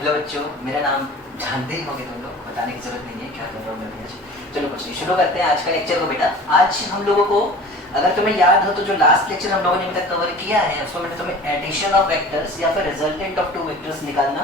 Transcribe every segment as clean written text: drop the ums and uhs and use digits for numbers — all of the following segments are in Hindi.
हेलो बच्चों, मेरा नाम जानते ही होंगे तुम लोग, बताने की जरूरत नहीं है क्या कर रहा हूँ मैं भी आज। चलो कुछ नहीं, शुरू करते हैं आज का लेक्चर को बेटा। आज हम लोगों को, अगर तुम्हें याद हो तो जो लास्ट लेक्चर हम लोगों ने अभी तक कवर किया है उसमें मैंने तुम्हें एडिशन ऑफ वेक्टर्स या फिर रिजल्टेंट ऑफ टू वेक्टर्स निकालना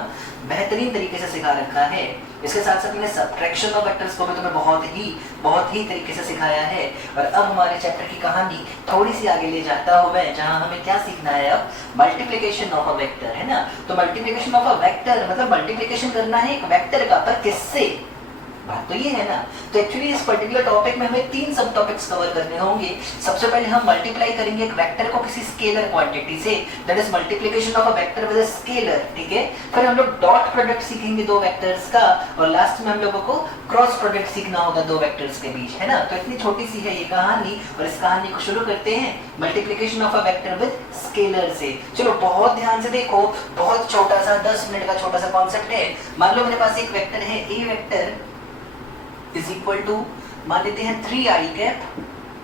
बेहतरीन तरीके से सिखा रखा है। इसके साथ साथ मैंने सब्ट्रैक्शन ऑफ वेक्टर्स को भी तुम्हें बहुत ही तरीके से सिखाया है। और अब हमारे चैप्टर की कहानी थोड़ी सी आगे ले जाता हूँ मैं, जहाँ हमें क्या सीखना है अब, मल्टीप्लिकेशन ऑफ अ वेक्टर, है ना। तो मल्टीप्लिकेशन ऑफ अ वेक्टर मतलब मल्टीप्लिकेशन करना है एक वेक्टर का, पर किससे, बात तो ये है ना। तो एक्चुअली इस पर्टिकुलर टॉपिक में हमें 3 सब टॉपिक्स कवर करने होंगे। सबसे पहले हम मल्टीप्लाई करेंगे एक वेक्टर को किसी स्केलर क्वांटिटी से, that is multiplication of a vector with a scalar, ठीक है। फिर हम लोग डॉट प्रोडक्ट सीखेंगे दो वेक्टर्स का, और लास्ट में हम लोगों को क्रॉस प्रोडक्ट सीखना होगा दो वेक्टर्स के बीच, है ना। तो इतनी छोटी सी है ये कहानी, और इस कहानी को शुरू करते हैं multiplication of a vector with scalar से। चलो बहुत ध्यान से देखो, बहुत छोटा सा 10 मिनट का छोटा सा कॉन्सेप्ट है। मान लो मेरे पास एक वेक्टर है, A vector is equal to, मान लेते हैं 3i cap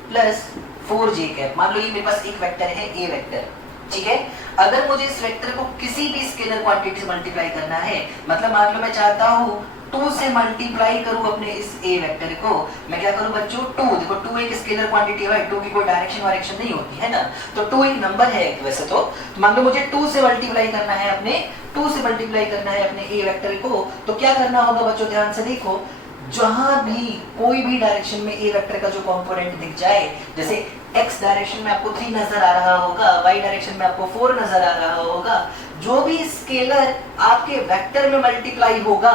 plus 4j cap. मान लो ये मेरे पास एक वेक्टर है ए वेक्टर, ठीक है। अगर मुझे इस वेक्टर को किसी भी स्केलर क्वांटिटी से मल्टीप्लाई करना है, मतलब मान लो मैं चाहता हूँ 2 से मल्टीप्लाई करूं अपने इस ए वेक्टर को, मैं क्या करूं बच्चों, 2, देखो 2 एक स्केलर क्वांटिटी है, 2 की कोई डायरेक्शन वायरेक्शन नहीं होती है ना, तो 2 एक नंबर है वैसे तो मान लो मुझे 2 से मल्टीप्लाई करना है अपने, 2 से मल्टीप्लाई करना है अपने ए वेक्टर को, तो क्या करना होगा बच्चों, ध्यान से देखो, जहां भी कोई भी डायरेक्शन में ए वेक्टर का जो कंपोनेंट दिख जाए, जैसे x डायरेक्शन में आपको 3 नजर आ रहा होगा, y डायरेक्शन में आपको 4 नजर आ रहा होगा, जो भी स्केलर आपके वेक्टर में मल्टीप्लाई होगा,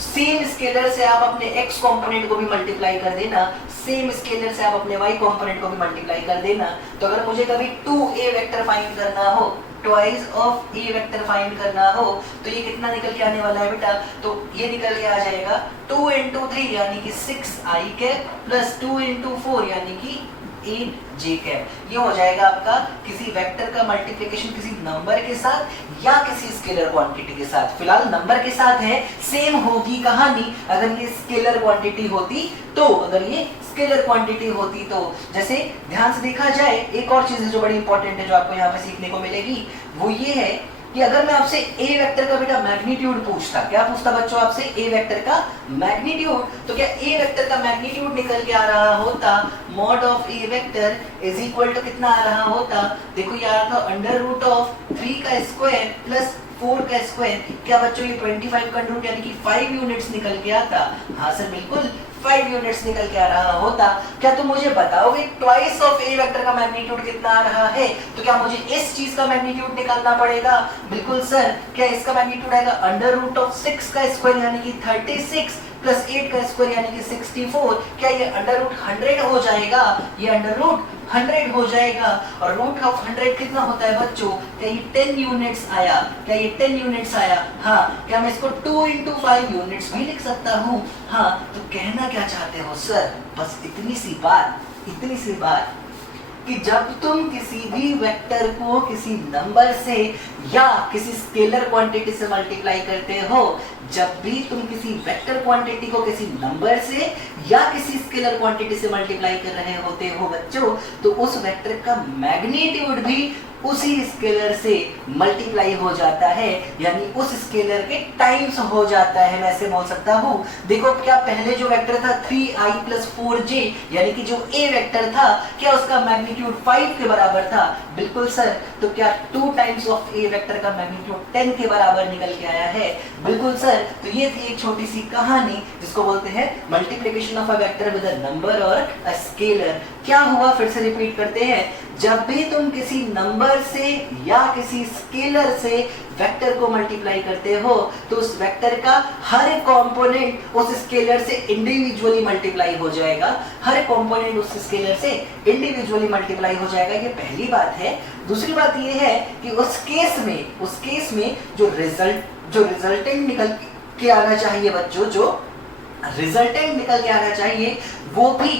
सेम स्केलर से आप अपने x कंपोनेंट को भी मल्टीप्लाई कर देना, सेम स्केलर से आप अपने y कंपोनेंट को भी मल्टीप्लाई कर देना। तो अगर मुझे कभी 2a वेक्टर फाइंड करना हो, twice of A vector find करना हो, तो ये कितना निकल के आने वाला है बेटा, तो ये निकल के आ जाएगा 2 into 3 यानी कि 6i कैप प्लस 2 into 4 यानी कि 8j कैप। ये हो जाएगा आपका किसी वेक्टर का मल्टीप्लिकेशन किसी नंबर के साथ या किसी स्केलर क्वांटिटी के साथ। फिलहाल नंबर के साथ है, सेम होगी कहानी अगर ये स्केलर क्वांटिटी होती तो, अगर ये स्केलर क्वांटिटी होती तो। जैसे ध्यान से देखा जाए, एक और चीज है जो बड़ी इंपॉर्टेंट है जो आपको यहाँ पे सीखने को मिलेगी, वो ये है कि अगर मैं आपसे ए वेक्टर का बेटा मैग्नीट्यूड पूछता, क्या पूछता बच्चों आपसे, ए वेक्टर का मैग्नीट्यूड, तो क्या ए वेक्टर का मैग्नीट्यूड निकल के आ रहा होता, mod of A vector is equal to कितना आ रहा होता, देखो ये आ रहा था अंडर रूट ऑफ 3 का स्क्वायर प्लस 4 का स्क्वायर। क्या बच्चों ये 25 का रूट यानी कि 5 यूनिट्स निकल के आता, हाँ सर बिल्कुल 5 यूनिट्स निकल के आ रहा होता। क्या तुम मुझे बताओगे ट्वाइस ऑफ ए वेक्टर का मैग्नीट्यूड कितना आ रहा है, तो क्या मुझे इस चीज का मैग्नीट्यूड निकालना पड़ेगा, बिल्कुल सर। क्या इसका मैग्नीट्यूड आएगा अंडर रूट ऑफ 6 का स्क्वायर यानी कि 36 प्लस 8 का स्क्वायर यानी कि 64। क्या ये अंडर रूट 100 हो जाएगा, ये अंडर रूट 100 हो जाएगा। और रूट ऑफ 100 कितना होता है बच्चों, क्या ये 10 यूनिट्स आया, क्या ये 10 यूनिट्स आया, हाँ। क्या मैं इसको 2 into 5 यूनिट्स भी लिख सकता हूँ, हाँ। तो कहना क्या चाहते हो सर, बस इतनी सी बात कि जब तुम किसी भी वेक्टर को किसी नंबर से या किसी स्केलर क्वांटिटी से मल्टीप्लाई करते हो, जब भी तुम किसी वेक्टर क्वांटिटी को किसी नंबर से या किसी स्केलर क्वांटिटी से मल्टीप्लाई कर रहे होते हो बच्चों, तो उस वेक्टर का मैग्नीट्यूड भी उसी स्केलर से मल्टीप्लाई हो जाता है, यानी उस स्केलर के टाइम्स हो जाता है, मैं ऐसे बोल सकता हूँ। देखो क्या पहले जो वेक्टर था 3i प्लस 4j यानी कि जो ए वेक्टर था, क्या उसका मैग्नीट्यूड 5 के बराबर था, बिल्कुल सर। तो क्या 2 टाइम्स ऑफ ए वेक्टर का मैग्नीट्यूड 10 के बराबर निकल के आया है, बिल्कुल सर। तो ये थी एक छोटी सी कहानी जिसको बोलते हैं multiplication of a vector with a number और अ स्केलर। क्या हुआ, फिर से रिपीट करते हैं, जब भी तुम किसी नंबर से या किसी स्केलर से वेक्टर को मल्टीप्लाई करते हो, तो उस वेक्टर का हर कंपोनेंट उस स्केलर से इंडिविजुअली मल्टीप्लाई हो जाएगा, हर कंपोनेंट उस स्केलर से इंडिविजुअली मल्टीप्लाई हो जाएगा। ये पहली बात है। दूसरी बात ये है कि उस केस में जो रिजल्टेंट निकल के आना चाहिए बच्चों, जो रिजल्टेंट निकल के आना चाहिए वो भी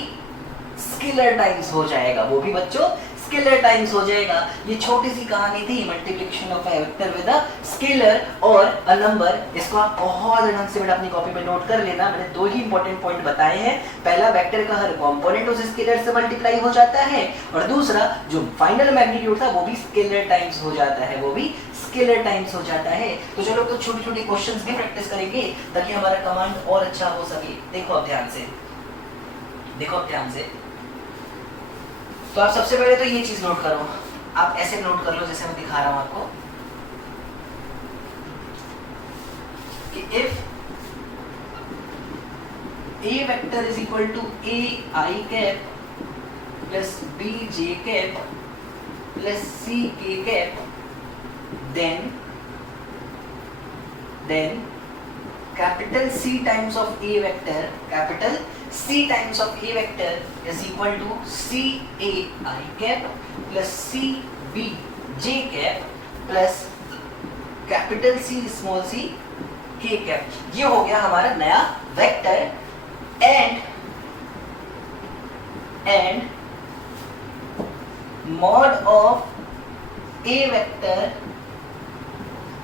स्केलर टाइम्स हो जाएगा, वो भी बच्चों स्केलर टाइम्स हो जाएगा। ये छोटी सी कहानी थी multiplication of a vector with a scalar और अ नंबर। इसको आप बहुत ढंग से बेटा अपनी कॉपी में नोट कर लेना। मैंने दो ही इंपॉर्टेंट पॉइंट बताए हैं। पहला, वेक्टर का हर कंपोनेंट उस स्केलर से मल्टीप्लाई हो जाता है, और दूसरा जो फाइनल मैग्नीट्यूड था वो भी स्केलर टाइम्स हो जाता है, वो भी स्केलर टाइम्स हो जाता है। तो चलो तो छोटी छोटी क्वेश्चंस भी प्रैक्टिस करेंगे ताकि हमारा कमांड और अच्छा हो सके। देखो अब ध्यान से, देखो अब ध्यान से। तो आप सबसे पहले तो ये चीज नोट करो, आप ऐसे नोट कर लो जैसे मैं दिखा रहा हूं आपको कि if a vector is equal to a I cap plus b j cap plus c k cap, then capital C times of a vector, capital C times of a vector is equal to c a I cap plus c b j cap plus capital C small c k cap। ये हो गया हमारा नया vector. and mod of a vector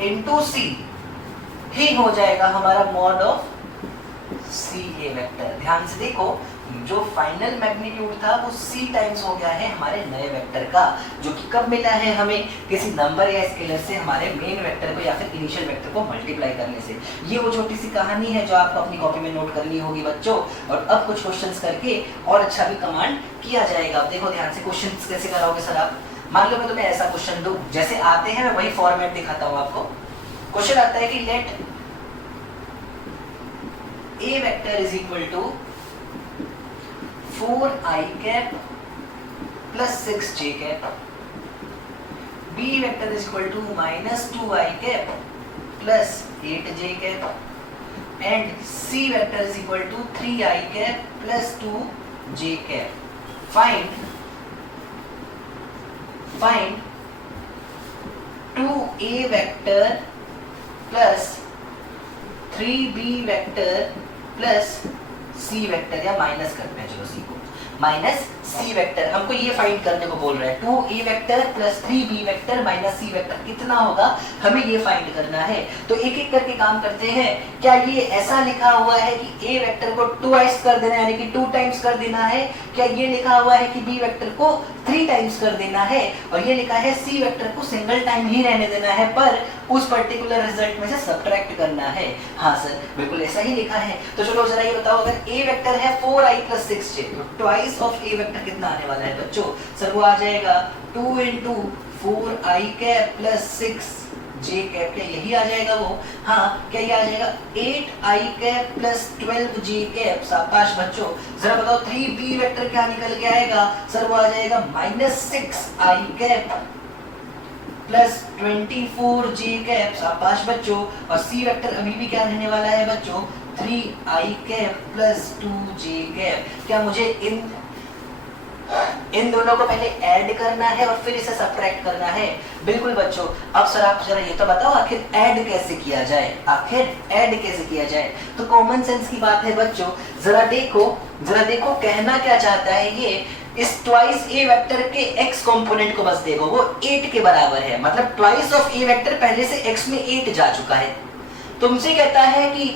into c ही हो जाएगा हमारा mod of c a vector. ध्यान से देखो, जो फाइनल मैग्नीट्यूड था वो c टाइम्स हो गया है हमारे नए वेक्टर का, जो कि कब मिला है हमें, किसी नंबर या स्केलर से हमारे मेन वेक्टर को या फिर इनिशियल वेक्टर को मल्टीप्लाई करने से। ये वो छोटी सी कहानी है जो आपको अपनी कॉपी में नोट करनी होगी बच्चों। और अब कुछ क्वेश्चंस करके और अच्छा भी कमांड किया जाएगा। अब देखो ध्यान से, क्वेश्चंस कैसे कराओगे सर आप। मान लो मैं तुम्हें ऐसा क्वेश्चन दूं, जैसे आते हैं मैं वही फॉर्मेट दिखाता हूं आपको। क्वेश्चन आता है कि late a vector is equal to 4i cap plus 6j cap, b vector is equal to minus 2i cap plus 8j cap, and c vector is equal to 3i cap plus 2j cap. Find 2a vector plus 3b vector plus C vector, या माइनस करते हैं, चलो सी को माइनस सी वेक्टर हमको ये फाइंड करने को बोल रहा है। 2a vector plus 3b vector minus C vector कितना होगा, हमें ये फाइंड करना है। तो एक एक करके काम करते हैं। क्या ये ऐसा लिखा हुआ है कि a वेक्टर को 2x कर देना है, यानी कि 2 टाइम्स कर देना है? क्या ये लिखा हुआ है कि b वेक्टर को 3 टाइम्स कर देना है? और ये लिखा है c वेक्टर को सिंगल टाइम ही रहने देना है, पर उस पर्टिकुलर रिजल्ट में से सब्ट्रैक्ट करना है। हाँ सर, बिल्कुल ऐसा ही लिखा है। तो चलो जरा ये बताओ, अगर a वेक्टर है 4i plus 6j, तो ट्वाइस ऑफ a वेक्टर कितना आने वाला है बच्चों? सर वो आ जाएगा 2 into 4i cap plus 6j cap, क्या यही आ जाएगा वो? हाँ, क्या ये आ जाएगा 8i cap plus 12j cap? शाबाश बच्चों। जरा बताओ 3b वेक्टर क्या निकल के आएगा? सर वो आ जाएगा -6i cap plus 24j cap. शाबाश बच्चों। और सी वेक्टर अभी भी क्या रहने वाला है बच्चों? 3i cap plus 2j cap. क्या मुझे इन दोनों को पहले ऐड करना है और फिर इसे सब्ट्रैक्ट करना है? बिल्कुल बच्चों। अब सर आप जरा ये तो बताओ, आखिर ऐड कैसे किया जाए? आखिर ऐड कैसे किया जाए? तो कॉमन सेंस की बात है बच्चों। जरा देखो कहना क्या चाहता है ये। इस ट्वाइस a वेक्टर के x कंपोनेंट को बस देखो, वो 8 के बराबर है। मतलब ट्वाइस ऑफ a वेक्टर पहले से x में 8 जा चुका है। तुमसे कहता है कि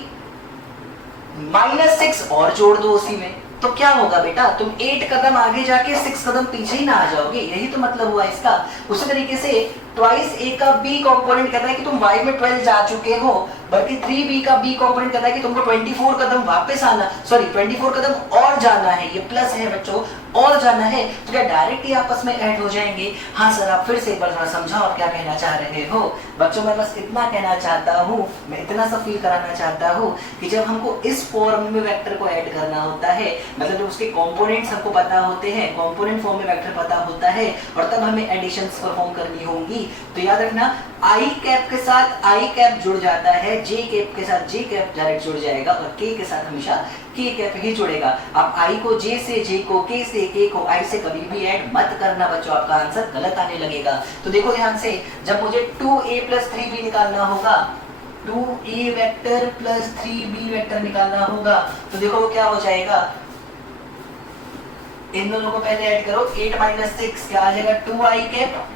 -6 और जोड़ दो उसी में, तो क्या होगा बेटा? तुम 8 कदम आगे जाके 6 कदम पीछे ही ना आ जाओगे? यही तो मतलब हुआ इसका। उसी तरीके से ट्वाइस a का b कंपोनेंट कहता है कि तुम y में 12 जा चुके हो, बल्कि 3b का b कंपोनेंट कहता है कि तुमको 24 कदम वापस आना, 24 कदम और जाना है। ये प्लस है बच्चों, और जाना है। तो क्या डायरेक्ट ही आपस में ऐड हो जाएंगे? हाँ सर, आप फिर से एक बार थोड़ा समझाओ आप क्या कहना चाह रहे हो। बच्चों मैं बस इतना कहना चाहता हूँ, मैं इतना सा फील कराना चाहता हूँ कि जब हमको इस फॉर्म में वेक्टर को ऐड करना होता है, मतलब जब उसके कंपोनेंट्स हमको पता होते हैं, कंपोनेंट फॉर्म में वेक्टर पता होता है, और तब हमें एडिशंस परफॉर्म करनी होंगी, तो याद रखना i कैप के साथ i कैप जुड़ जाता है, j कैप के साथ j कैप डायरेक्ट जुड़ जाएगा, और k के साथ हमेशा k कैप ही जुड़ेगा। अब i को j से, j को k से, k को i से कभी भी ऐड मत करना बच्चों, आपका आंसर गलत आने लगेगा। तो देखो ध्यान से, जब मुझे 2a plus 3b निकालना होगा, 2a vector plus 3b vector निकालना होगा, तो देखो क्या हो जाएगा। इन दोनों को पहले ऐड करो, 8 माइनस 6 क्या आ जाएगा 2i कैप,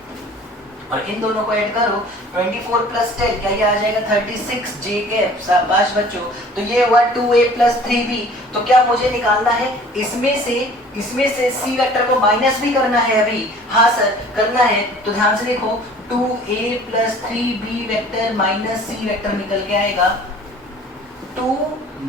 और इन दोनों को ऐड करो 24 प्लस 10 क्या ये आ जाएगा 36j कैप। शाबाश बच्चों, तो ये हुआ 2a प्लस 3b। तो क्या मुझे निकालना है इसमें से c वेक्टर को माइनस भी करना है अभी? हाँ सर करना है, तो ध्यान से देखो 2a plus 3b vector minus c vector निकल के आएगा 2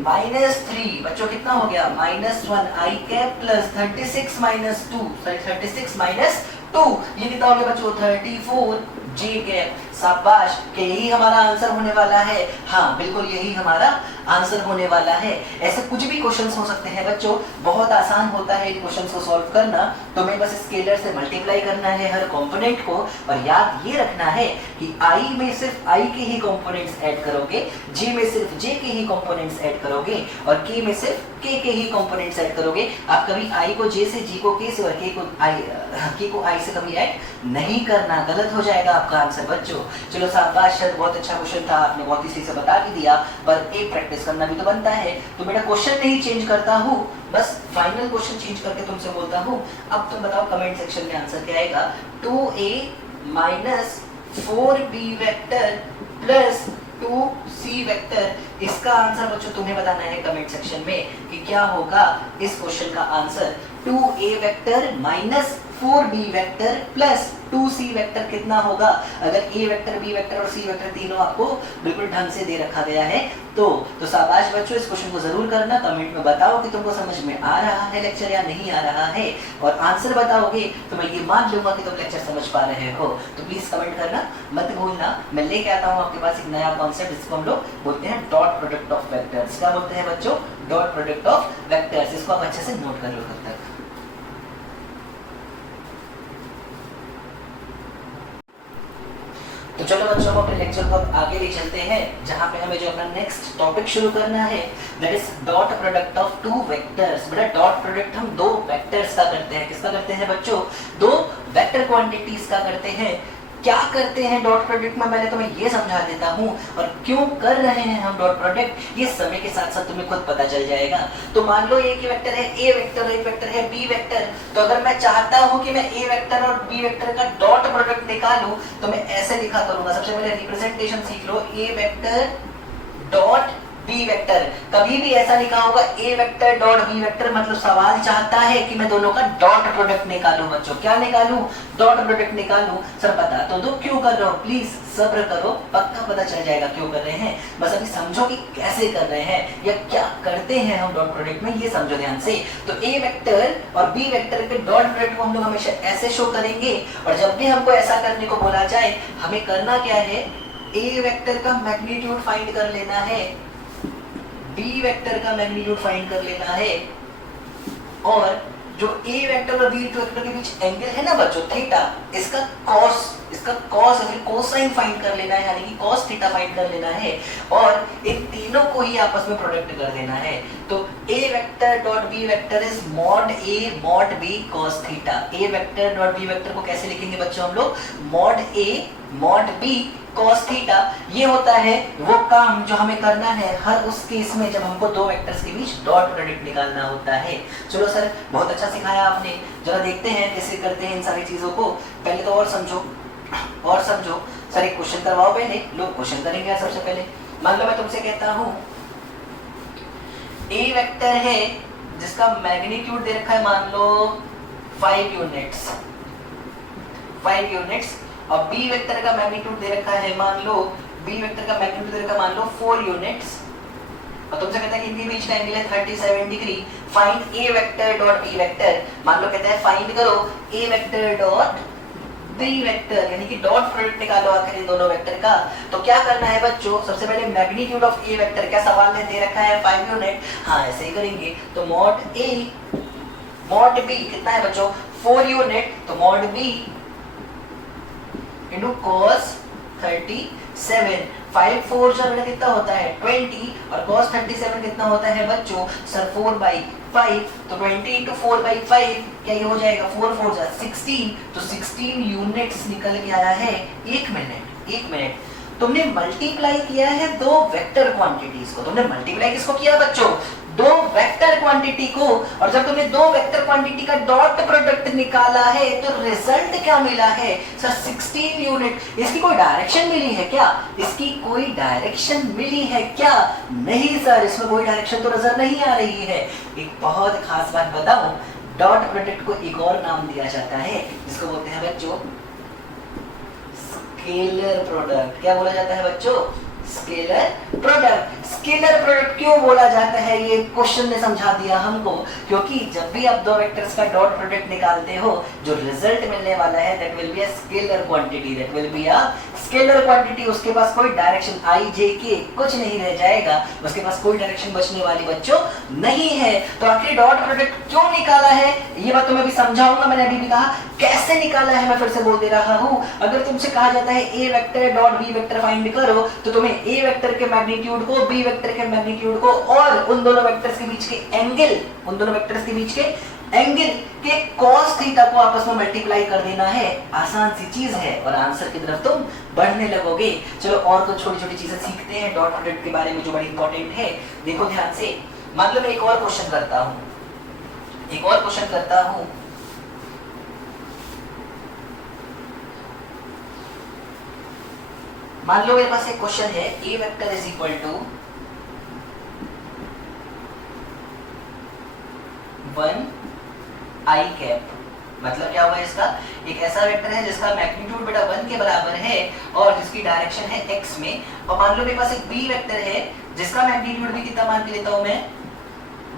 माइनस 3 बच्चों कितना हो गया -1 i cap plus 36 minus 2 36 minus 2 ये कितना हो गया बच्चों 34 j कैप। शाबाश, यही हमारा आंसर होने वाला है। हाँ बिल्कुल यही हमारा आंसर होने वाला है। ऐसे कुछ भी क्वेश्चंस हो सकते हैं बच्चों, बहुत आसान होता है इन क्वेश्चंस को सॉल्व करना। तुम्हें बस स्केलर से मल्टीप्लाई करना है हर कंपोनेंट को, और याद ये रखना है कि i में सिर्फ i के ही कंपोनेंट्स ऐड करोगे, j में सिर्फ j के ही कंपोनेंट्स ऐड करोगे, और k में सिर्फ k के ही कंपोनेंट्स ऐड करोगे। आप कभी i को j से, g को k से, और k को i से कभी ऐड नहीं करना, गलत हो जाएगा आपका आंसर बच्चों। चलो शाबाश सर, बहुत अच्छा क्वेश्चन था, आपने बहुत ही सही से बता भी दिया, पर एक प्रैक्टिस करना भी तो बनता है। तो बेटा क्वेश्चन नहीं चेंज करता हूँ, बस फाइनल क्वेश्चन चेंज करके तुमसे बोलता हूँ। अब तुम बताओ कमेंट सेक्शन में आंसर क्या आएगा। 2a minus 4b vector plus 2c vector, इसका आंसर बच्चों तुम्हें बताना है कमेंट सेक्शन में कि क्या होगा इस क्वेश्चन का answer. 2a vector minus 4b vector plus 2c vector कितना होगा? अगर a वेक्टर, b वेक्टर और c वेक्टर तीनों आपको बिल्कुल ढंग से दे रखा गया है तो शाबाश बच्चों, इस क्वेश्चन को जरूर करना। कमेंट में बताओ कि तुमको समझ में आ रहा है लेक्चर या नहीं आ रहा है, और आंसर बताओगे तो मैं ये मान लूंगा कि तुम लेक्चर समझ पा रहे हो। तो प्लीज कमेंट करना मत भूलना। मैं लेके आता हूँ आपके पास एक नया कॉन्सेप्ट, जिसको हम लोग बोलते हैं डॉट प्रोडक्ट ऑफ वेक्टर्स। क्या बोलते हैं बच्चों? Dot product of vectors. इसको आप अच्छे से नोट कर लो तब तक। तो चलो बच्चों हम अपने लेक्चर को आगे ले चलते हैं, जहाँ पे हमें जो अपना नेक्स्ट टॉपिक शुरू करना है that is dot product of two vectors. बेटा डॉट प्रोडक्ट हम दो वेक्टर्स का करते हैं। किसका करते हैं बच्चों? दो वेक्टर क्वांटिटीज का करते हैं। क्या करते हैं डॉट प्रोडक्ट में, मैंने तुम्हें ये समझा देता हूँ, और क्यों कर रहे हैं हम डॉट प्रोडक्ट ये समय के साथ साथ तुम्हें खुद पता चल जाएगा। तो मान लो एक वेक्टर है a वेक्टर, एक वेक्टर है b वेक्टर, तो अगर मैं चाहता हूँ कि मैं a वेक्टर और b वेक्टर का डॉट प्रोडक्ट निकालूं तो मैं ऐसे लिखा करूंगा। सबसे पहले रिप्रेजेंटेशन सीख लो, a vector dot b vector. कभी भी ऐसा लिखा होगा a vector dot b vector, मतलब सवाल चाहता है कि मैं दोनों का डॉट प्रोडक्ट निकालूं। बच्चों क्या निकालूं? डॉट प्रोडक्ट निकालूं। सर बता तो दो क्यों कर रहे हो, प्लीज सब्र करो, पक्का पता चल जाएगा क्यों कर रहे हैं। बस अभी समझो कि कैसे कर रहे हैं या क्या करते हैं हम डॉट प्रोडक्ट में, ये समझो ध्यान से। तो a वेक्टर और b वेक्टर के डॉट प्रोडक्ट को हम लोग हमेशा ऐसे शो करेंगे, और जब भी हमको ऐसा करने को बोला जाए हमें करना क्या है, a वेक्टर का मैग्नीट्यूड फाइंड कर लेना है, b वेक्टर का मैग्नीट्यूड फाइंड कर लेना है, और जो a वेक्टर और b वेक्टर के बीच एंगल है ना बच्चों थीटा, इसका cos या फिर कोसाइन फाइंड कर लेना है, यानी कि cos थीटा फाइंड कर लेना है, और इन तीनों को ही आपस में प्रोडक्ट कर देना है। तो a vector dot b vector is mod a mod b cos theta. a vector dot b vector को कैसे लिखेंगे बच्चों हम लोग? Mod a mod b cos theta. ये होता है वो काम जो हमें करना है हर उस केस में जब हमको दो वेक्टर्स के बीच डॉट प्रोडक्ट निकालना होता है। चलो सर बहुत अच्छा सिखाया आपने, जरा देखते हैं कैसे करते हैं इन सारी चीजों को। पहले तो और समझो। सर एक क्वेश्चन करवाओ पहले, लोग क्वेश्चन करेंगे। सबसे पहले मान लो मैं तुमसे कहता हूँ ए वेक्टर है जिसका मैग्नीट्यूड दे रखा है मान लो 5 यूनिट्स, और बी वेक्टर का मैग्नीट्यूड दे रखा है मान लो 4 यूनिट्स, और तुमसे कहता है कि इनके बीच का एंगल है 37 डिग्री। फाइंड ए वेक्टर डॉट बी वेक्टर। मान लो कहता है फाइंड करो A vector dot B vector, यानी कि डॉट प्रोडक्ट निकालो आखिर इन दोनों वेक्टर का। तो क्या करना है बच्चों? सबसे पहले मैग्नीट्यूड ऑफ ए वेक्टर, क्या सवाल में दे रखा है 5 यूनिट, हाँ ऐसे ही करेंगे। तो मॉड ए मॉड बी कितना है बच्चों? 4 यूनिट, तो मॉड बी इनटू cos 37। 5 4 जो बेटा कितना होता है 20, और cos 37 कितना होता है बच्चों? सर 4/5, तो 20 इंटू 4/5 क्या ये हो जाएगा? 4 4 जा 16, तो 16 यूनिट्स निकल के आया है। एक मिनट तुमने मल्टीप्लाई किया है दो वेक्टर क्वांटिटीज को। तुमने मल्टीप्लाई किसको किया बच्चों? दो वेक्टर क्वांटिटी को, और जब तुमने दो वेक्टर क्वांटिटी का डॉट प्रोडक्ट निकाला है तो रिजल्ट क्या मिला है सर 16 यूनिट। इसकी कोई डायरेक्शन मिली है क्या? इसकी कोई डायरेक्शन मिली है क्या? नहीं सर, इसमें कोई डायरेक्शन तो नजर नहीं आ रही है। एक बहुत खास बात बताऊं, डॉट प्रोडक्ट को एक और नाम दिया जाता है जिसको बोलते हैं बच्चों स्केलर प्रोडक्ट। क्या बोला जाता है बच्चों? Scalar product. स्केलर प्रोडक्ट क्यों बोला जाता है ये क्वेश्चन ने समझा दिया हमको, क्योंकि जब भी आप दो वेक्टर्स का डॉट प्रोडक्ट निकालते हो जो रिजल्ट मिलने वाला है that will be a scalar quantity, that will be a scalar quantity. उसके पास कोई डायरेक्शन आई जे के कुछ नहीं रह जाएगा, उसके पास कोई डायरेक्शन बचने वाली बच्चों नहीं है। तो आखिर डॉट प्रोडक्ट क्यों निकाला है ये बात तो मैं भी समझाऊंगा। मैंने अभी भी कहा कैसे निकाला है, मैं फिर से बोल दे रहा हूं। अगर तुमसे कहा जाता है A vector dot B vector find करो तो तुम्हें ए वेक्टर के मैग्नीट्यूड को, बी वेक्टर के मैग्नीट्यूड को और उन दोनों वेक्टर्स के बीच के एंगल, उन दोनों वेक्टर्स के बीच के एंगल के cos थीटा को आपस में मल्टीप्लाई कर देना है। आसान सी चीज है और आंसर की तरफ तुम बढ़ने लगोगे। चलो और कुछ छोटी छोटी चीजें सीखते हैं डॉट प्रोडक्ट के बारे में जो बड़ी इंपॉर्टेंट है। देखो ध्यान से, मान लो मैं एक और क्वेश्चन करता हूं, मान लो मेरे पास एक क्वेश्चन है A vector is equal to 1 I cap. मतलब क्या हुआ इसका? एक ऐसा वेक्टर है जिसका मैग्नीट्यूड बेटा 1 के बराबर है और जिसकी डायरेक्शन है x में, और मान लो मेरे पास एक बी वेक्टर है जिसका मैग्नीट्यूड भी कितना मान के लेता हूं मैं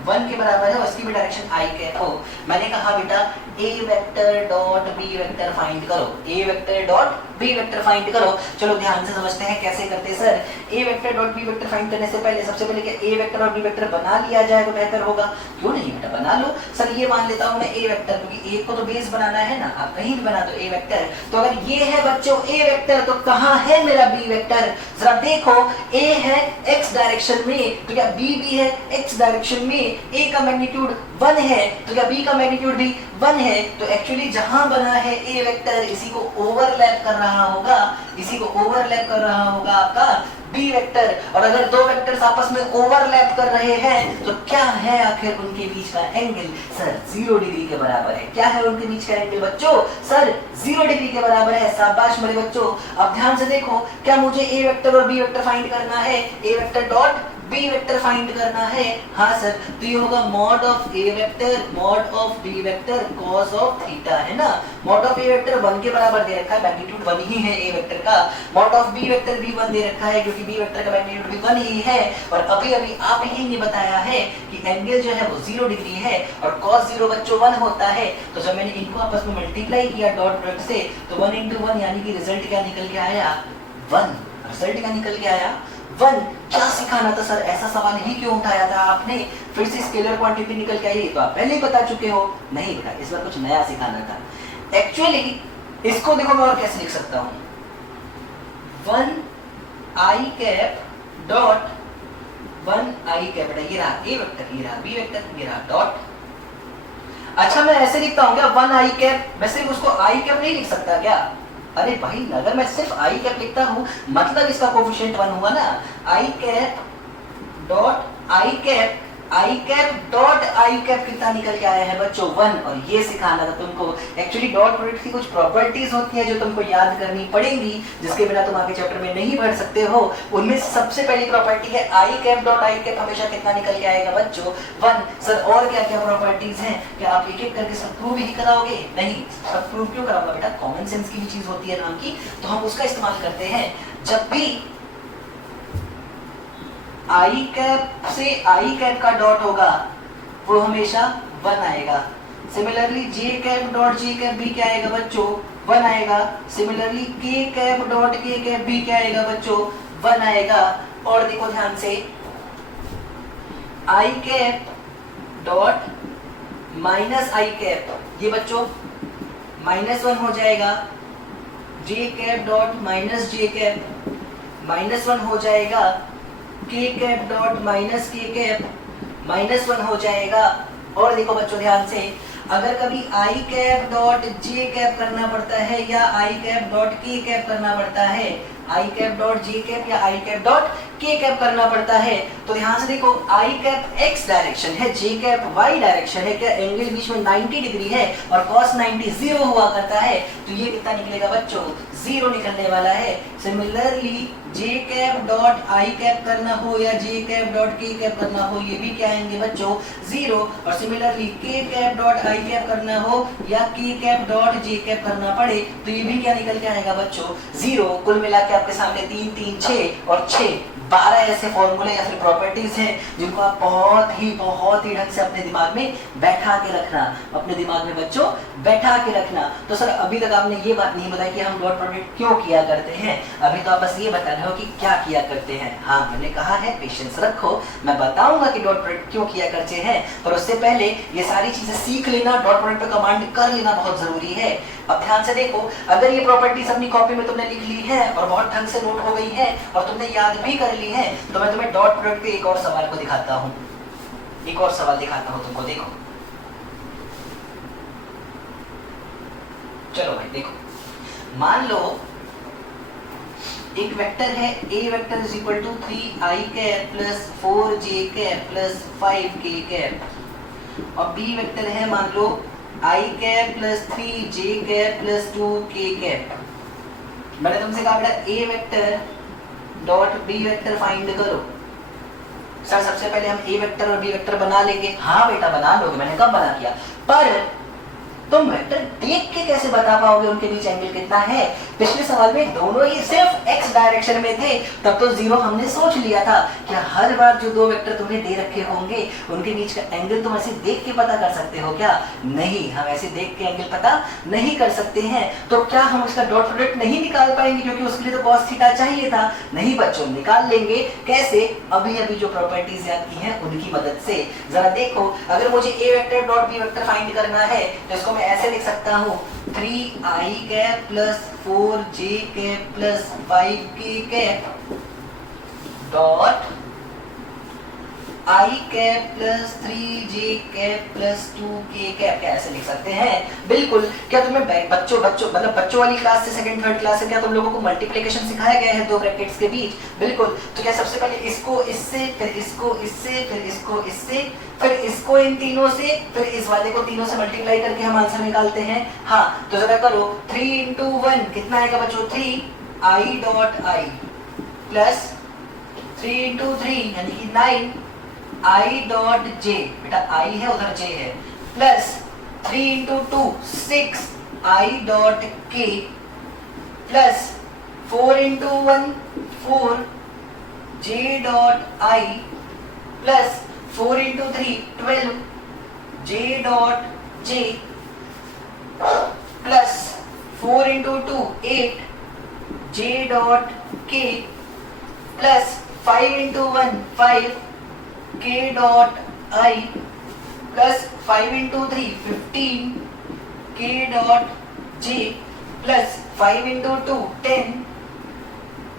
1 के बराबर है और इसकी भी डायरेक्शन आई कैप हो। मैंने कहा बेटा A vector dot B vector find करो, A vector dot B vector find करो। चलो ध्यान से समझते हैं कैसे करते हैं sir. A vector dot B vector find करने से पहले सबसे पहले क्या ए वेक्टर और बी वेक्टर बना लिया जाए तो बेहतर होगा? क्यों नहीं बेटा, बना लो। सर ये मान लेता हूं मैं ए वेक्टर, क्योंकि ए को तो बेस बनाना है ना, आप कहीं भी बना दो ए वेक्टर। तो अगर ये है बच्चों ए वेक्टर तो कहां है मेरा बी वेक्टर? जरा देखो, ए है x डायरेक्शन में तो क्या बी भी है x डायरेक्शन में। ए का मैग्नीट्यूड 1 है तो क्या बी का मैग्नीट्यूड भी 1 है। तो एक्चुअली जहां बना है ए वेक्टर इसी को ओवरलैप कर रहा होगा, इसी को ओवरलैप कर रहा होगा आपका बी वेक्टर। और अगर दो वेक्टर्स आपस में ओवरलैप कर रहे हैं तो क्या है आखिर उनके बीच का एंगल? सर 0 डिग्री के बराबर है। क्या है उनके बीच का एंगल बच्चों? सर 0 डिग्री के बराबर है। शाबाश मेरे बच्चों। अब ध्यान से देखो, क्या मुझे ए वेक्टर और बी वेक्टर फाइंड करना है? A vector dot B vector find करना है। हाँ सर, तो ये होगा mod of A vector mod of B vector cos of theta, है ना। मॉड ऑफ ए वेक्टर 1 के बराबर दे रखा है, मैग्नीट्यूड 1 ही है ए वेक्टर का। मॉड ऑफ बी वेक्टर भी 1 दे रखा है क्योंकि बी वेक्टर का मैग्नीट्यूड भी 1 ही है। और अभी अभी आप ही ने बताया है कि एंगल जो है वो 0 डिग्री है और cos 0 बच्चों 1 होता है। तो जब मैंने इनको आपस में मल्टीप्लाई किया डॉट प्रोडक्ट से तो 1 into 1 यानी कि रिजल्ट क्या निकल के आया? 1। रिजल्ट क्या निकल के आया? 1। क्या सिखाना था सर? ऐसा सवाल ही क्यों उठाया था आपने? फिर से स्केलर क्वांटिटी निकल के आई तो आप पहले ही बता चुके हो। नहीं बेटा, इस बार कुछ नया सिखाना था। एक्चुअली इसको देखो मैं और कैसे लिख सकता हूं, 1 I cap dot 1 I cap. बेटा ये रहा ए वेक्टर, ये रहा बी वेक्टर, ये रहा डॉट। अच्छा मैं ऐसे लिखता हूं क्या 1 आई कैप? मैं सिर्फ उसको आई कैप नहीं लिख सकता क्या? अरे भाई अगर मैं सिर्फ आई कैप लिखता हूं मतलब इसका कोफिशिएंट 1 हुआ ना। I cap dot I cap, I cap dot I cap कितना निकल के आया है बच्चों? 1। और ये सिखाना था तुमको। एक्चुअली डॉट प्रोडक्ट की कुछ प्रॉपर्टीज होती है जो तुमको याद करनी पड़ेंगी, जिसके बिना तुम आगे चैप्टर में नहीं पढ़ सकते हो। उनमें सबसे पहली प्रॉपर्टी है आई कैप डॉट आई कैप हमेशा कितना निकल के आएगा बच्चों? 1। सर और क्या क्या प्रॉपर्टीज हैं? क्या आप एक एक करके सब प्रूव ही कराओगे? नहीं, सब प्रूव क्यों कराऊंगा बेटा, कॉमन सेंस की भी चीज होती है नाम की, तो हम उसका इस्तेमाल करते हैं। जब भी आई कैप से आई कैप का डॉट होगा वो हमेशा 1 आएगा। सिमिलरली जे कैप डॉट जे कैप भी क्या आएगा बच्चों? 1 आएगा। सिमिलरली के कैप डॉट के कैप भी क्या आएगा बच्चों? 1 आएगा। और देखो ध्यान से, आई कैप डॉट माइनस आई कैप, ये बच्चों -1 हो जाएगा। जे कैप डॉट माइनस जे कैप -1 हो जाएगा। के कैप डॉट माइनस के कैप -1 हो जाएगा। और देखो बच्चों ध्यान से, अगर कभी आई कैप डॉट जे कैप करना पड़ता है या आई कैप डॉट के कैप करना पड़ता है, आई कैप डॉट जे कैप या आई कैप डॉट के कैप करना पड़ता है। तो ध्यान से देखो, आई कैप एक्स डायरेक्शन है, जे कैप वाई डायरेक्शन है, क्या एंगल बीच में 90 डिग्री है और cos 90 0 हुआ करता है, तो ये कितना निकलेगा बच्चों, 0 निकलने वाला है। Similarly J cap dot I cap करना हो या जे कैप डॉट के कैप करना हो, ये भी क्या आएंगे बच्चों, 0। और सिमिलरली के कैप डॉट आई कैप करना हो या के कैप डॉट जे कैप करना पड़े, तो ये भी क्या निकल के आएगा बच्चों, 0। कुल मिला के आपके सामने 3 3 6 और 6 12 ऐसे फॉर्मूले या फिर प्रॉपर्टीज हैं जिनको आप बहुत ही ढंग से अपने दिमाग में बैठा के रखना, अपने दिमाग में बच्चों बैठा के रखना। तो सर अभी तक आपने ये बात नहीं बताई कि हम डॉट प्रोडक्ट क्यों किया करते हैं, अभी तो आप बस ये बता रहे हो कि क्या किया करते हैं। हाँ, मैंने कहा है पेशेंस रखो, मैं बताऊंगा कि डॉट प्रोडक्ट क्यों किया करते हैं, पर उससे पहले ये सारी चीजें सीख लेना, डॉट प्रोडक्ट पे कमांड कर लेना बहुत जरूरी है। अब ध्यान से देखो, अगर ये प्रॉपर्टीज अपनी कॉपी में तुमने लिख ली है और बहुत ढंग से नोट हो गई है और तुमने याद भी कर ली है, तो मैं तुम्हें डॉट प्रोडक्ट पे एक और सवाल को दिखाता हूँ, एक और सवाल दिखाता हूँ तुमको। देखो, चलो भाई देखो, मान लो एक वेक्टर है a vector is equal to 3i cap plus 4j cap plus 5k cap, और b वेक्टर है मान लो i cap plus 3j cap plus 2k cap. मैंने तुमसे कहा बेटा a vector dot b vector find करो। सर सबसे पहले हम a वेक्टर और b वेक्टर बना लेंगे। हाँ बेटा बना लोगे, मैंने कब बना किया, पर तुम वेक्टर देख के कैसे बता पाओगे उनके बीच एंगल कितना है। पिछले सवाल में दोनों ही सिर्फ x डायरेक्शन में थे, तब तो 0 हमने सोच लिया था। क्या हर बार जो दो वेक्टर तुम्हें दे रखे होंगे उनके बीच का एंगल तुम ऐसे देख के पता कर सकते हो क्या? नहीं, हम ऐसे देख के एंगल पता नहीं कर सकते हैं। तो क्या हम उसका डॉट प्रोडक्ट नहीं निकाल पाएंगे क्योंकि उसके लिए तो cos थीटा चाहिए था? नहीं बच्चों, निकाल लेंगे। कैसे? अभी अभी जो प्रॉपर्टीज याद की हैं उनकी मदद से। जरा देखो, अगर मुझे a vector dot b vector find करना है तो इसको मैं ऐसे लिख सकता हूँ, 3i cap plus 4j cap plus 5k cap dot i cap plus 3j cap plus 2k cap. क्या ऐसे लिख सकते हैं? बिल्कुल। क्या तुम्हें बच्चों मतलब बच्चों वाली क्लास से सेकंड थर्ड क्लास से क्या तुम लोगों को मल्टीप्लिकेशन सिखाया गया है दो ब्रैकेट्स के बीच? बिल्कुल। तो क्या सबसे पहले इसको इससे, फिर इसको इससे, फिर इसको इससे, फिर इसको इन तीनों से, फिर इस वाले को तीनों से मल्टीप्लाई करके हम आंसर निकालते हैं। हाँ, तो जरा करो, 3 into 1 कितना आएगा बच्चों? 3i dot i plus 3 into 3 यानी कि 9 i डॉट j, बेटा i है उधर j है, plus 3 into 2 6 i dot k plus 4 into 1 4 j dot i plus 4 into 3 12 j dot j plus 4 into 2 8 j dot k plus 5 into 1 5 k dot i plus 5 into 3 15 k dot j plus 5 into 2 10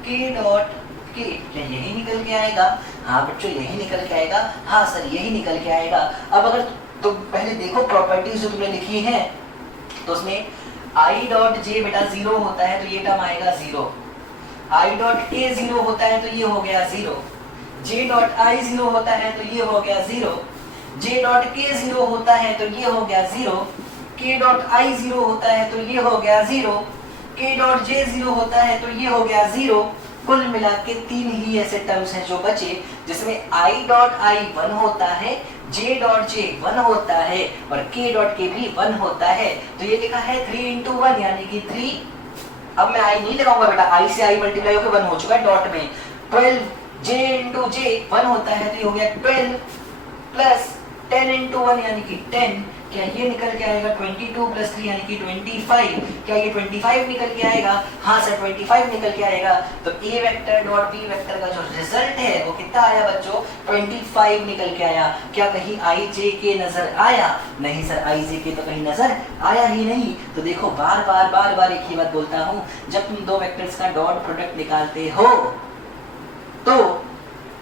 k dot k। यही निकल के आएगा? हाँ बच्चों, यही निकल के आएगा। हाँ सर, यही निकल के आएगा। अब अगर तुम पहले देखो प्रॉपर्टीज जो तुमने लिखी है, तो उसमें i डॉट j बेटा 0 होता है तो ये टर्म आएगा 0, i डॉट k 0 होता है तो ये हो गया 0, j डॉट i 0 होता है तो ये हो गया 0, j डॉट k 0 होता है तो ये हो गया 0, k डॉट i 0 होता है तो ये हो गया 0, k डॉट j 0 होता है तो ये हो गया 0। कुल मिला के 3 ही ऐसे टर्म्स हैं जो बचे, जिसमें i डॉट i 1 होता है, j डॉट j 1 होता है और k डॉट k भी 1 होता है। तो ये लिखा है 3 into 1 यानी कि 3। अब मैं i नहीं लगाऊंगा बेटा, i से i मल्टीप्लाई होकर 1 हो चुका है डॉट में। 12 j into j 1 होता है तो ये हो गया 12 प्लस 10 into 1 यानी कि 10। क्या ये निकल के आएगा 22 प्लस 3 यानी कि 25। क्या ये 25 निकल के आएगा? हाँ सर 25 निकल के आएगा। तो a vector dot b vector का जो रिजल्ट है वो कितना आया बच्चों? 25 निकल के आया। क्या कहीं i j k नजर आया? नहीं सर, i j k तो कहीं नजर आया ही नहीं। तो देखो बार बार एक ही बात बोलता हूँ, जब तुम दो वेक्टर्स का डॉट प्रोडक्ट निकालते हो तो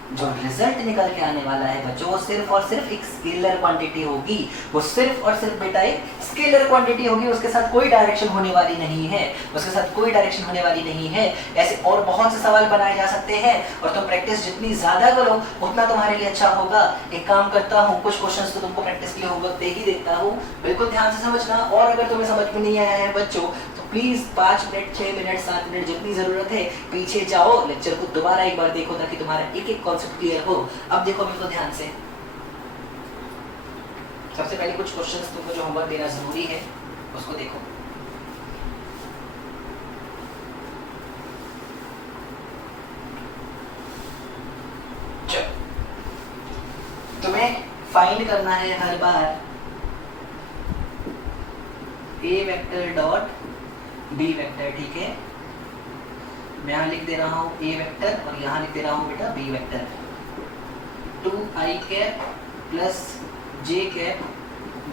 जो रिजल्ट निकल के आने वाला है बच्चों वो सिर्फ और सिर्फ एक स्केलर क्वांटिटी होगी, वो सिर्फ और सिर्फ बेटा एक स्केलर क्वांटिटी होगी, उसके साथ कोई डायरेक्शन होने वाली नहीं है, उसके साथ कोई डायरेक्शन होने वाली नहीं है। ऐसे और बहुत से सवाल बनाए जा सकते हैं और तुम प्रैक्टिस जितनी ज्यादा करो उतना तुम्हारे लिए अच्छा होगा। एक काम करता हूँ, कुछ क्वेश्चंस तो तुमको प्रैक्टिस के लिए होमवर्क दे ही देता हूँ, बिल्कुल ध्यान से समझना। और अगर तुम्हें समझ में नहीं आया है बच्चों प्लीज 5 मिनट 6 मिनट 7 मिनट जितनी जरूरत है पीछे जाओ, लेक्चर को दोबारा एक बार देखो ताकि तुम्हारा एक एक कॉन्सेप्ट क्लियर हो। अब देखो मेरे को ध्यान से, सबसे पहले कुछ क्वेश्चंस तुमको जो होमवर्क देना जरूरी है उसको देखो। तुम्हें फाइंड करना है हर बार ए वेक्टर डॉट बी वेक्टर, ठीक है। मैं यहाँ लिख दे रहा हूँ ए वेक्टर और यहाँ लिख दे रहा हूँ बेटा B vector. 2i cap plus J cap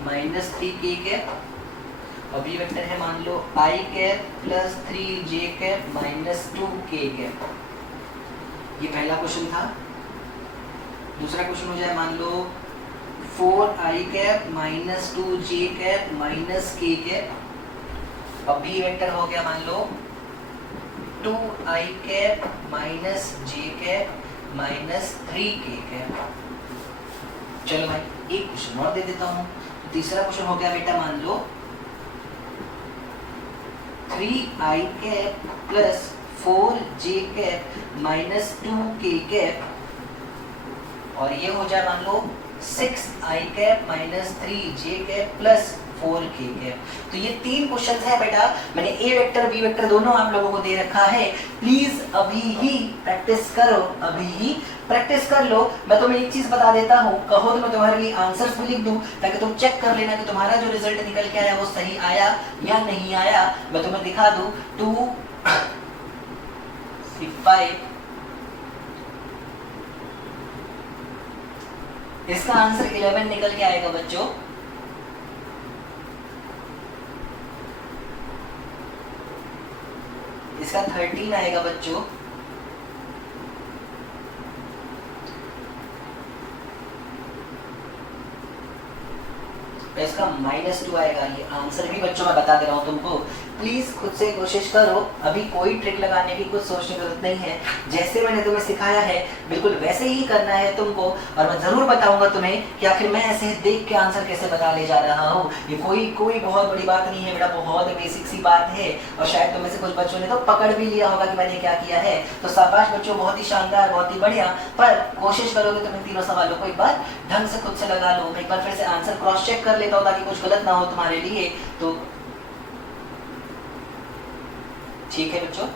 minus 3k cap और बी वेक्टर है मान लो i cap plus 3j cap minus 2k cap. ये पहला क्वेश्चन था। दूसरा क्वेश्चन हो जाए मान लो 4i cap minus 2j cap minus k cap और बी वेक्टर हो गया मान लो 2i cap minus j cap minus 3k cap. चलो भाई एक क्वेश्चन और दे देता हूँ। तीसरा क्वेश्चन हो गया बेटा मान लो 3i cap plus 4j cap minus 2k cap और ये हो जाए मान लो 6i cap minus 3j cap plus 4k cap. तो ये 3 क्वेश्चंस हैं बेटा, मैंने ए वेक्टर बी वेक्टर दोनों आप लोगों को दे रखा है। प्लीज अभी ही प्रैक्टिस करो, अभी ही प्रैक्टिस कर लो। मैं तुम्हें एक चीज बता देता हूँ, कहो तो मैं तुम्हारे लिए आंसर्स भी लिख दूं ताकि तुम चेक कर लेना कि तुम्हारा जो रिजल्ट निकल के आया वो सही आया या नहीं आया। मैं तुम्हें दिखा दूं 2 5 इसका आंसर 11 निकल के आएगा बच्चों। इसका 13 आएगा बच्चों। इसका -2 आएगा। ये आंसर भी बच्चों मैं बता दे रहा हूँ तुमको, प्लीज खुद से कोशिश करो। अभी कोई ट्रिक लगाने की कुछ सोचने की जरूरत नहीं है, जैसे मैंने तुम्हें सिखाया है बिल्कुल वैसे ही करना है तुमको। और मैं जरूर बताऊंगा तुम्हें कि आखिर मैं ऐसे देख के आंसर कैसे बता ले जा रहा हूँ। ये कोई बहुत बड़ी बात नहीं है बेटा, बहुत बेसिक सी बात है। और शायद तुम में से कुछ बच्चों ने तो पकड़ भी लिया होगा कि मैंने क्या किया है। तो शाबाश बच्चों, बहुत ही शानदार, बहुत ही बढ़िया। पर कोशिश करोगे तुम इन तीनों सवालों को एक बार ढंग से खुद से लगा लो। एक बार फिर से आंसर क्रॉस चेक कर लेता हूँ ताकि कुछ गलत ना हो तुम्हारे लिए। तो ठीक है बच्चों,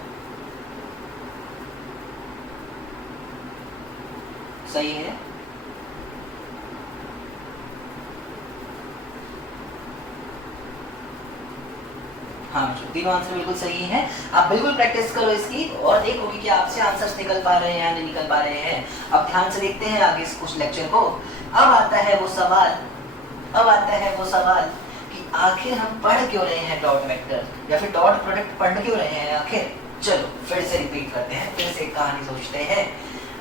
सही है। हाँ बच्चों, तीनों आंसर बिल्कुल सही हैं। आप बिल्कुल प्रैक्टिस करो इसकी और देखोगे कि आपसे आंसर्स निकल पा रहे हैं या नहीं निकल पा रहे हैं। अब ध्यान से देखते हैं आगे कुछ लेक्चर को। अब आता है वो सवाल कि आखिर हम पढ़ क्यों रहे हैं डॉट वेक्टर या फिर डॉट प्रोडक्ट पढ़ क्यों रहे हैं आखिर। चलो फिर से रिपीट करते हैं, फिर से एक कहानी सोचते हैं।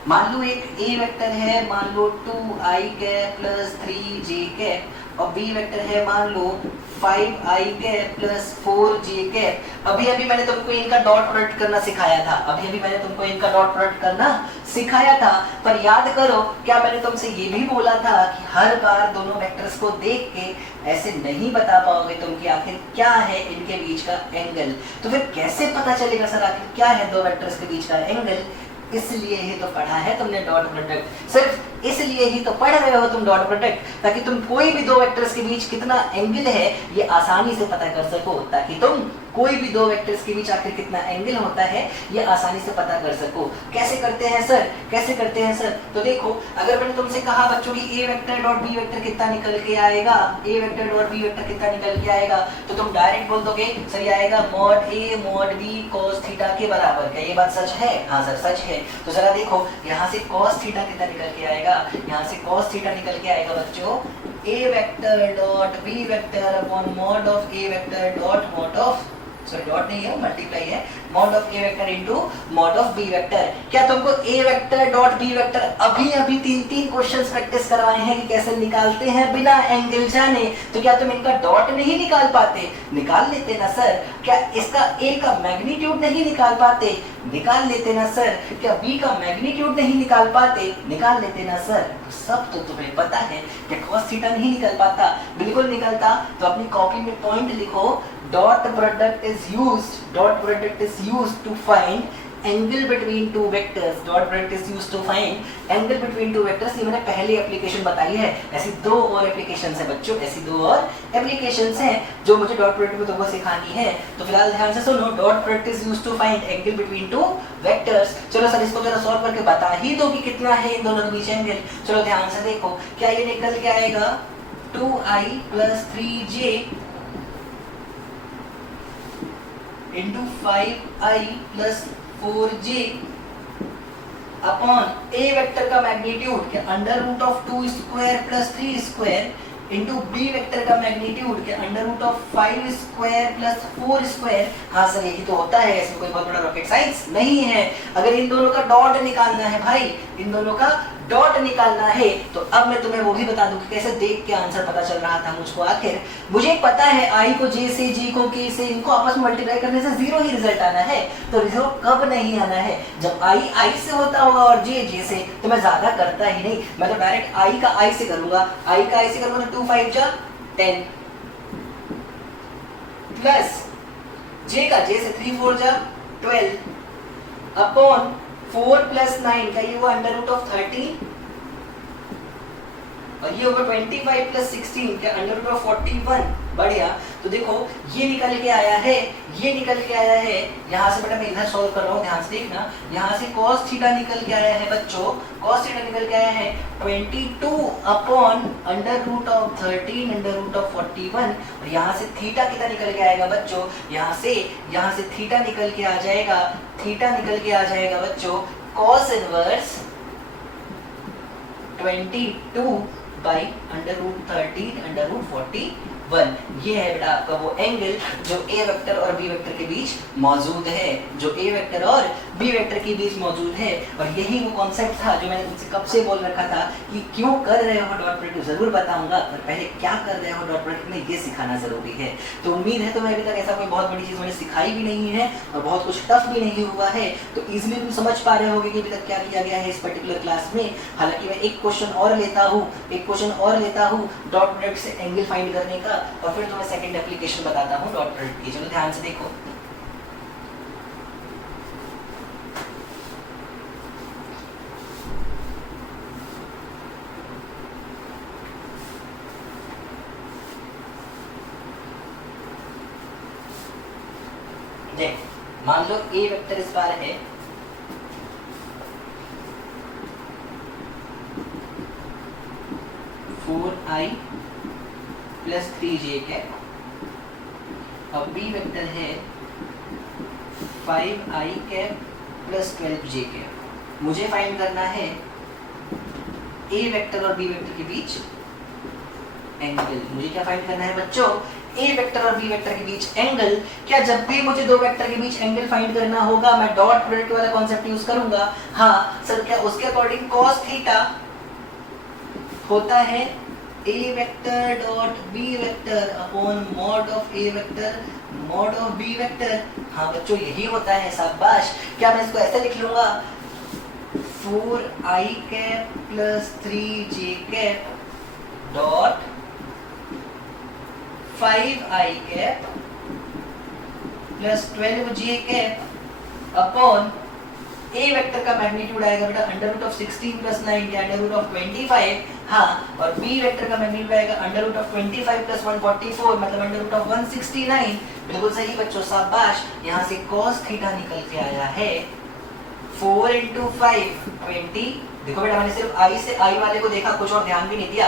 मान लो एक ए वेक्टर है मान लो 2i cap plus 3j cap और बी वेक्टर है मान लो 5i cap plus 4j cap. अभी मैंने तुमको इनका डॉट प्रोडक्ट करना सिखाया था। पर याद करो क्या मैंने तुमसे ये भी बोला था कि हर बार दोनों वेक्टर्स को देख के ऐसे नहीं बता पाओगे तुम कि आखिर क्या है इनके बीच का एंगल। तो फिर कैसे पता चलेगा सर आखिर क्या है दो वेक्टर्स के बीच का एंगल। इसलिए ही तो पढ़ा है तुमने डॉट प्रोडक्ट, सिर्फ इसलिए ही तो पढ़ रहे हो तुम डॉट प्रोडक्ट, ताकि तुम कोई भी दो वेक्टर्स के बीच कितना एंगल है ये आसानी से पता कर सको। ताकि तुम कोई भी दो वेक्टर्स के बीच आखिर कितना एंगल होता है ये आसानी से पता कर सको। कैसे करते हैं सर, तो देखो अगर मैंने तुमसे कहा बच्चों की ए वेक्टर डॉट बी वेक्टर कितना निकल के आएगा, ए वेक्टर डॉट बी वेक्टर कितना निकल के आएगा, तो तुम डायरेक्ट बोल दोगे सर ये आएगा mod A mod B cos theta के बराबर। क्या ये बात सच है? हाँ सर सच है। तो जरा देखो यहाँ से cos थीटा कितना निकल के आएगा, यहाँ से cos थीटा निकल के आएगा बच्चों a vector dot b vector upon mod of a vector dot mod of sorry dot नहीं है, मल्टीप्लाई है, mod of A vector into mod of B vector. क्या तुमको A vector dot B vector अभी अभी 3 क्वेश्चंस प्रैक्टिस करवाए हैं कि कैसे निकालते हैं बिना एंगल जाने? तो क्या तुम इनका डॉट नहीं निकाल पाते? निकाल लेते ना सर। क्या इसका ए का मैग्नीट्यूड नहीं निकाल पाते? निकाल लेते ना सर। क्या बी का मैग्नीट्यूड नहीं निकाल पाते? निकाल लेते ना सर। तो सब तो तुम्हें पता है कि cos थीटा नहीं निकल पाता, बिल्कुल निकलता। तो अपनी कॉपी में पॉइंट लिखो, dot product is used to find angle between two vectors. Dot product is used to find angle between two vectors. ये मैंने पहली एप्लीकेशन बताई है। ऐसी 2 और एप्लीकेशंस हैं बच्चों, ऐसी 2 और एप्लीकेशंस हैं जो मुझे डॉट प्रोडक्ट में तुमको सिखानी है। तो फिलहाल ध्यान से सुनो, dot product is used to find angle between two vectors. चलो सर इसको जरा सॉल्व करके बता ही दो कि कितना है इन दोनों के बीच एंगल। चलो ध्यान से देखो, क्या ये निकल के आएगा 2i + 3j into 5i + 4j upon A vector का मैग्नीट्यूड के √2² + 3² इंटू बी वेक्टर का मैग्नीट्यूड के √5² + 4²। हाँ सर यही तो होता है, इसमें कोई बहुत बड़ा रॉकेट साइंस नहीं है। अगर इन दोनों का डॉट निकालना है भाई, इन दोनों का डॉट निकालना है, तो अब मैं तुम्हें वो भी बता दूं कि कैसे देख के आंसर पता चल रहा था मुझको। आखिर मुझे पता है i को j से, j को k से, इनको आपस में मल्टीप्लाई करने से 0 ही रिजल्ट आना है। तो रिजल्ट कब नहीं आना है? जब i से होता होगा और j से। तो मैं ज्यादा करता ही नहीं, मैं तो डायरेक्ट i का i से करूंगा। i का i से करूंगा तो 2 5 जा 10 प्लस j का j से 3 4 जा 12 अपॉन 4 + 9 का ये हुआ √13 और ये होगा 25 + 16 का √41। बढ़िया। तो देखो ये निकल के आया है, ये निकल के आया है। यहाँ से बेटा मैं इधर सॉल्व कर रहा हूँ, ध्यान से देखना। यहाँ से cos थीटा निकल के आया है बच्चों, cos थीटा निकल के आया है 22 अपॉन √13 √41। और यहाँ से थीटा कितना निकल के आएगा बच्चों? यहाँ से थीटा निकल के आ जाएगा, थीटा निकल के आ जाएगा बच्चों cos इनवर्स 22 by √13 √41। ये है बेटा आपका वो एंगल जो ए वेक्टर और बी वेक्टर के बीच मौजूद है, जो ए वेक्टर और बी वेक्टर के बीच मौजूद है। और यही वो कॉन्सेप्ट था जो मैंने तुमसे कब से बोल रखा था कि क्यों कर रहे हो डॉट प्रोडक्ट, जरूर बताऊंगा, पर पहले क्या कर रहे हो डॉट प्रोडक्ट में ये सिखाना जरूरी है। तो उम्मीद है तुम्हें अभी तक ऐसा कोई बहुत बड़ी चीज़ मैंने सिखाई भी नहीं है और बहुत कुछ टफ भी नहीं हुआ है, तो इजिली तुम समझ पा रहे होगे कि अभी तक क्या किया गया है इस पर्टिकुलर क्लास में। हालांकि मैं एक क्वेश्चन और लेता हूँ डॉट प्रोडक्ट से एंगल फाइंड करने का, और फिर तुम्हें सेकंड एप्लीकेशन बताता हूँ डॉट प्रोडक्ट की। चलो ध्यान से देखो, देख मान लो ए वेक्टर इस बार है 4i + 3j कैप और बी वेक्टर है 5i कैप + 12j कैप। मुझे फाइंड करना है ए वेक्टर और बी वेक्टर के बीच एंगल। मुझे क्या फाइंड करना है बच्चों? ए वेक्टर और बी वेक्टर के बीच एंगल। क्या जब भी मुझे दो वेक्टर के बीच एंगल फाइंड करना होगा मैं डॉट प्रोडक्ट वाला कॉन्सेप्ट यूज करूंगा? हाँ सर, क्या उसके अकॉर्डिंग cos थीटा होता है A vector dot B vector upon mod of A vector mod of B vector. हाँ बच्चों यही होता है, शाबाश। क्या मैं इसको ऐसे लिख लूंगा 4i cap + 3j cap dot 5i cap + 12j cap upon A vector का मैग्नीट्यूड आएगा बेटा √16 + 9 या √25। हाँ, और बी वेक्टर का मैग्नीट्यूड आएगा √25 + 144 मतलब √169। बिल्कुल सही बच्चों, शाबाश। यहाँ से cos थीटा निकल के आया है 4 × 5 20। देखो बेटा मैंने सिर्फ i से i वाले को देखा, कुछ और ध्यान भी नहीं दिया।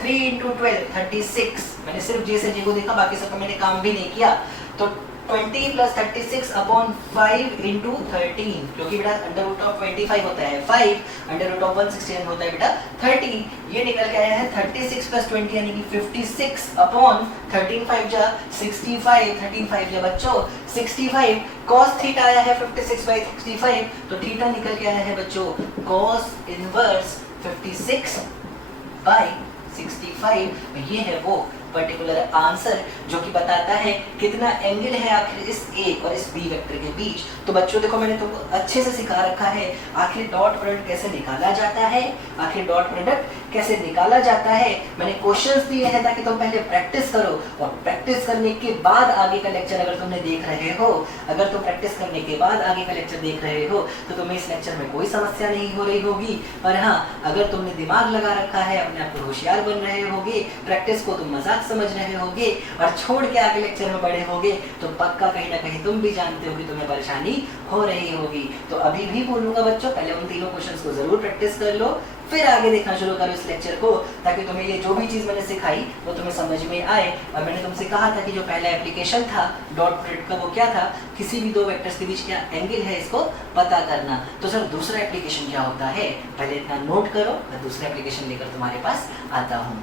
3 × 12 36। मैंने सिर्फ j से j को देखा, बाकी सबका मैंने काम भी नहीं किया। तो 20 प्लस 36 अपॉन 5 इंटू 13, क्योंकि बेटा अंडर रूट ऑफ 25 होता है 5, अंडर रूट ऑफ 169 होता है बेटा 30। ये निकल के आया है 36 प्लस 20 यानी कि 56 अपॉन 13 5 जा 65, 13 5 जा बच्चों 65, cos थीटा आया है 56/65, तो थीटा निकल के आया है बच्चों cos इनवर्स 56/65। ये है वो पर्टिकुलर आंसर जो कि बताता है कितना एंगल है आखिर इस ए और इस बी वेक्टर के बीच। तो बच्चों देखो मैंने तुमको अच्छे से सिखा रखा है आखिर डॉट प्रोडक्ट कैसे निकाला जाता है, आखिर डॉट प्रोडक्ट कैसे निकाला जाता है। मैंने क्वेश्चंस दिए हैं ताकि तुम पहले प्रैक्टिस करो, और प्रैक्टिस करने के बाद आगे का लेक्चर अगर तुमने देख रहे हो, अगर तुम प्रैक्टिस करने के बाद आगे का लेक्चर देख रहे हो तो तुम्हें इस लेक्चर में कोई समस्या नहीं हो रही होगी। पर हाँ, अगर तुमने दिमाग लगा रखा है, अपने आप को होशियार बन रहे होगे, प्रैक्टिस को तुम मजाक समझ रहे होगे और छोड़ के आगे लेक्चर में बढ़े होगे, तो पक्का कहीं ना कहीं तुम भी जानते हो कि तुम्हें परेशानी हो रही होगी। तो अभी भी बोलूंगा बच्चों, पहले उन तीनों क्वेश्चंस को जरूर प्रैक्टिस कर लो, फिर आगे देखना शुरू करो इस लेक्चर को, ताकि तुम्हें ये जो भी चीज मैंने सिखाई वो तुम्हें समझ में आए। और मैंने तुमसे कहा था कि जो पहला एप्लीकेशन था डॉट प्रोडक्ट का वो क्या था, किसी भी दो वेक्टर्स के बीच क्या एंगल है इसको पता करना। तो सर दूसरा एप्लीकेशन क्या होता है, पहले इतना नोट करो, मैं दूसरा एप्लीकेशन लेकर तुम्हारे पास आता हूँ।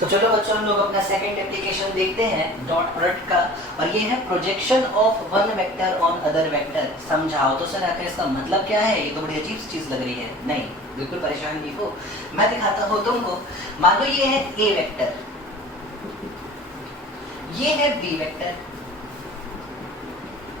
तो चलो बच्चों हम लोग अपना सेकंड एप्लीकेशन देखते हैं डॉट प्रोडक्ट का, और ये है projection of one vector on other vector. समझाओ तो सर आखिर इसका मतलब क्या है, ये तो बड़ी अजीब चीज लग रही है। नहीं, बिल्कुल परेशान नहीं हो, मैं दिखाता हूँ तुमको। मान लो ये है ए वेक्टर, ये है बी वेक्टर,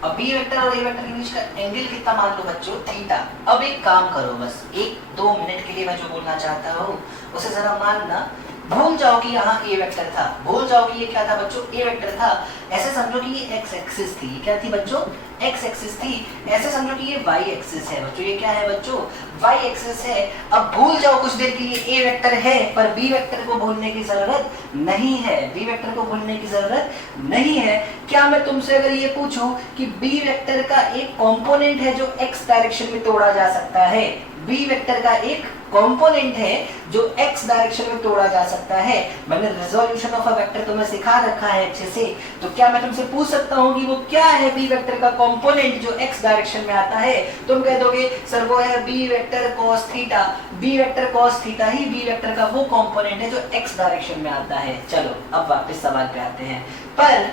अब बी वेक्टर और ए वेक्टर के बीच का एंगल कितना मान लो बच्चों, थीटा। अब एक काम करो, बस 1-2 मिनट के लिए मैं जो बोलना चाहता हूँ उसे जरा मानना। भूल जाओ कि यहाँ ए वेक्टर था, भूल जाओ कि ये क्या था बच्चों, ए वेक्टर था। ऐसे समझो कि ये एक्स एक्सिस थी, क्या थी बच्चों, एक्स एक्सिस थी। ऐसे समझो कि ये वाई एक्सिस है बच्चों, ये क्या है बच्चों, वाई एक्सिस है। अब भूल जाओ कुछ देर के लिए ए वेक्टर है, पर बी वेक्टर को भूलने की जरूरत नहीं है, बी वेक्टर को भूलने की जरूरत नहीं है। क्या मैं तुमसे अगर ये पूछूं कि बी वेक्टर का एक कंपोनेंट है जो एक्स डायरेक्शन में तोड़ा जा सकता है, बी वेक्टर का एक कंपोनेंट है जो एक्स डायरेक्शन में तोड़ा जा सकता है। मैंने रिजोल्यूशन ऑफ अ वेक्टर तुम्हें सिखा रखा है अच्छे से, तो क्या मैं तुमसे पूछ सकता हूँ कि वो क्या है बी वेक्टर का कंपोनेंट जो एक्स डायरेक्शन में आता है। तुम कह दोगे सर वो है B vector cos theta, B vector cos theta ही बी वेक्टर का वो कंपोनेंट है जो एक्स डायरेक्शन में आता है। चलो अब वापस सवाल पे आते हैं, पर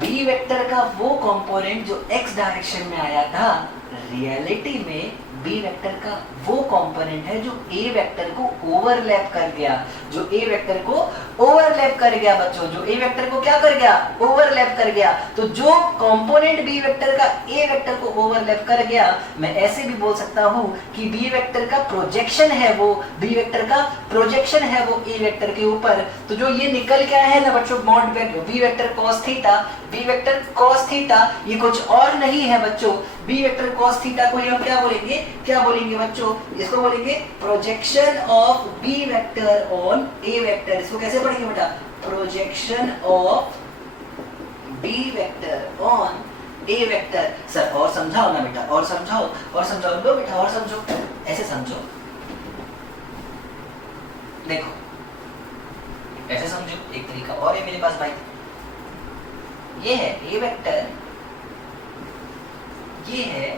बी वेक्टर का वो कंपोनेंट जो एक्स डायरेक्शन में आया था, रियलिटी में बी वेक्टर का वो कंपोनेंट है जो ए वेक्टर को ओवरलैप कर गया, जो ए वेक्टर को ओवरलैप कर गया बच्चों, जो ए वेक्टर को क्या कर गया, ओवरलैप कर गया। तो जो कंपोनेंट बी वेक्टर का ए वेक्टर को ओवरलैप कर गया, मैं ऐसे भी बोल सकता हूँ कि बी वेक्टर का प्रोजेक्शन है वो, बी वेक्टर का प्रोजेक्शन है वो ए वेक्टर के ऊपर। तो जो ये निकल के आया है ना बच्चों mod B vector cos theta, B vector cos theta, ये कुछ और नहीं है बच्चों। बी वेक्टर कॉस थीटा को हम क्या बोलेंगे, क्या बोलेंगे बच्चों, इसको बोलेंगे projection of B vector on A vector. इसको कैसे पढ़ेंगे बेटा, projection of B vector on A vector. Sir और समझाओ ना बेटा, और समझाओ, और समझाओ, लो बेटा और समझो, ऐसे समझो, देखो ऐसे समझो, एक तरीका और है मेरे पास भाई। ये है ए वेक्टर, ये है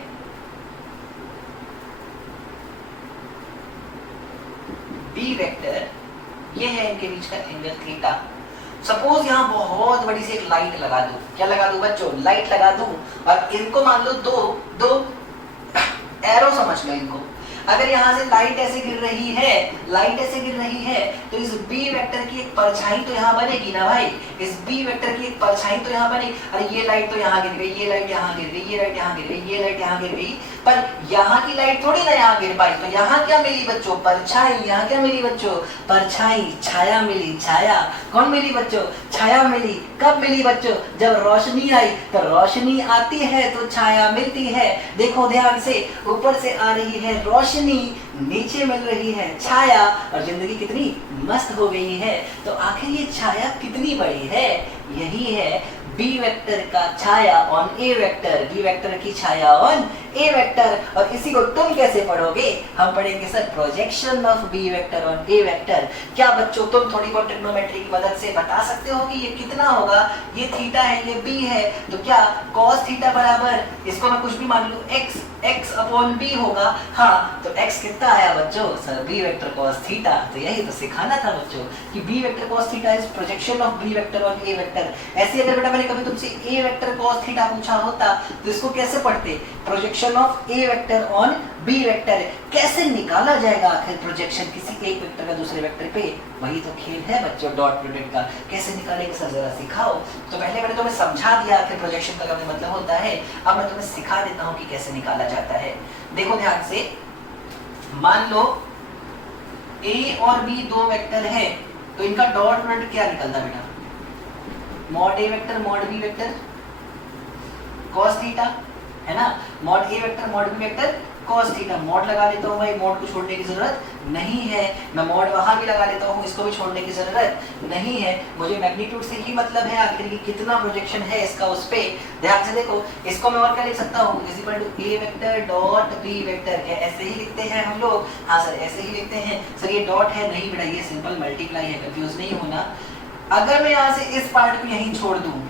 बी वेक्टर, ये है इनके बीच का एंगल थीटा। सपोज यहाँ बहुत बड़ी सी एक लाइट लगा दूं, क्या लगा दूं बच्चों, लाइट लगा दूं, और इनको मान लो दो एरो समझ लो इनको। अगर यहाँ से लाइट ऐसे गिर रही है, लाइट ऐसे गिर रही है, तो इस बी वेक्टर की एक परछाई तो यहाँ बनेगी ना भाई, इस बी वेक्टर की एक परछाई तो यहाँ बनेगी। अरे ये लाइट तो यहाँ गिर गई, ये लाइट यहाँ गिर गई, ये लाइट यहाँ गिर गई, ये लाइट यहाँ गिर गई, पर यहाँ की लाइट थोड़ी ना यहाँ गिर पाई। तो यहाँ क्या मिली बच्चों, परछाई। यहाँ क्या मिली बच्चों, परछाई, छाया मिली, छाया। कौन मिली बच्चों, छाया मिली। कब मिली बच्चों, जब रोशनी आई। तो रोशनी आती है तो छाया मिलती है। देखो ध्यान से, ऊपर से आ रही है रोशनी, नीचे मिल रही है छाया, और जिंदगी कितनी मस्त हो गई है। तो आखिर ये छाया कितनी बड़ी है, यही है बी वेक्टर का छाया on A vector, B vector की छाया ऑन ए वेक्टर, और इसी को तुम कैसे पढ़ोगे? हम पढ़ेंगे sir projection of B vector on A vector. क्या बच्चों तुम थोड़ी बहुत ट्रिग्नोमेट्री की मदद से बता सकते हो कि ये कितना होगा? ये थीटा है, ये बी है, तो क्या cos थीटा बराबर, इसको मैं कुछ भी मान लूं, x अपॉन बी होगा। हाँ, तो x कितना आया बच्चों? Sir B vector cos theta. तो यही तो सिखाना था बच्चों कि B vector cos theta is projection of B vector on A vector. ऐसे अगर बेटा मैंने कभी तुमसे ए वेक्टर cos थीटा पूछा होता तो इसको कैसे पढ़ते? Projection of A vector on B vector. कैसे निकाला जाएगा आखिर प्रोजेक्शन किसी एक वेक्टर का दूसरे वेक्टर पे? वही तो खेल है बच्चों डॉट प्रोडक्ट का। कैसे निकालेंगे सर, जरा सिखाओ। तो पहले मैंने तुम्हें समझा दिया आखिर प्रोजेक्शन का क्या मतलब होता है, अब मैं तुम्हें सिखा देता हूँ कि कैसे निकाला जाता है। देखो ध्यान से, मान लो ए और बी दो वेक्टर है, तो इनका डॉट प्रोडक्ट क्या निकलता बेटा? Mod A vector mod B vector cos theta, है ना? Mod A vector mod B vector cos theta. Mod लगा लेता हूँ भाई, मॉड को छोड़ने की जरूरत नहीं है। मैं मॉड वहां भी लगा लेता हूँ, इसको भी छोड़ने की जरूरत नहीं है। मुझे मैग्नीट्यूड से ही मतलब है आखिर की कितना प्रोजेक्शन है इसका उस पे। ध्यान से देखो, इसको मैं और क्या लिख सकता हूँ? Is equal to A vector dot B vector. क्या ऐसे ही लिखते हैं हम लोग? हाँ सर ऐसे ही लिखते हैं। सर ये डॉट है, नहीं बेटा ये सिंपल मल्टीप्लाई है, कंफ्यूज नहीं होना। अगर मैं यहाँ से इस पार्ट को यहीं छोड़ दूं,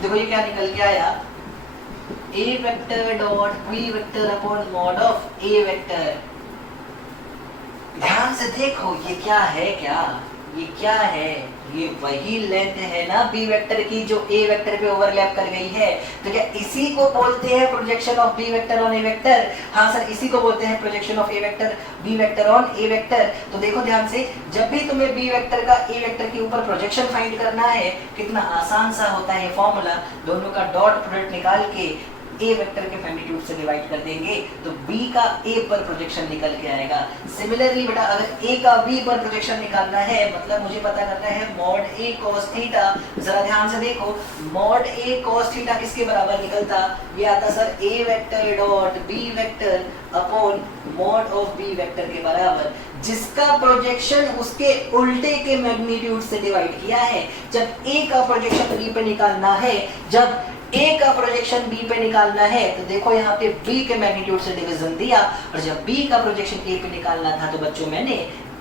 देखो ये क्या निकल के आया? A vector dot B vector upon mod of A vector. ध्यान से देखो ये क्या है, ये क्या है? ये वही लेंथ है ना बी वेक्टर की जो ए वेक्टर पे ओवरलैप कर गई है। तो क्या इसी को बोलते हैं projection of B vector on A vector? हाँ सर इसी को बोलते हैं projection of A vector B vector on A vector. तो देखो ध्यान से, जब भी तुम्हें बी वेक्टर का ए वेक्टर के ऊपर प्रोजेक्शन फाइंड करना है, कितना आसान सा होता है फॉर्मूला। दोनों का डॉट प्रोडक्ट निकाल के ए वेक्टर के मैग्नीट्यूड से डिवाइड कर देंगे तो बी का ए पर प्रोजेक्शन निकल के आएगा। सिमिलरली बेटा अगर ए का बी पर प्रोजेक्शन निकालना है, मतलब मुझे पता करना है मॉड ए cos थीटा। जरा ध्यान से देखो, मॉड ए cos थीटा किसके बराबर निकलता? ये आता sir A vector dot B vector upon mod of B vector के बराबर, जिसका प्रोजेक्शन उसके उल्टे के मैग्नीट्यूड से डिवाइड किया है। जब ए का प्रोजेक्शन बी पे निकालना है, जब ए का प्रोजेक्शन बी पे निकालना है, तो देखो यहाँ पे बी के मैग्नीट्यूड से डिवीजन दिया, और जब बी का प्रोजेक्शन ए पे निकालना था तो बच्चों मैंने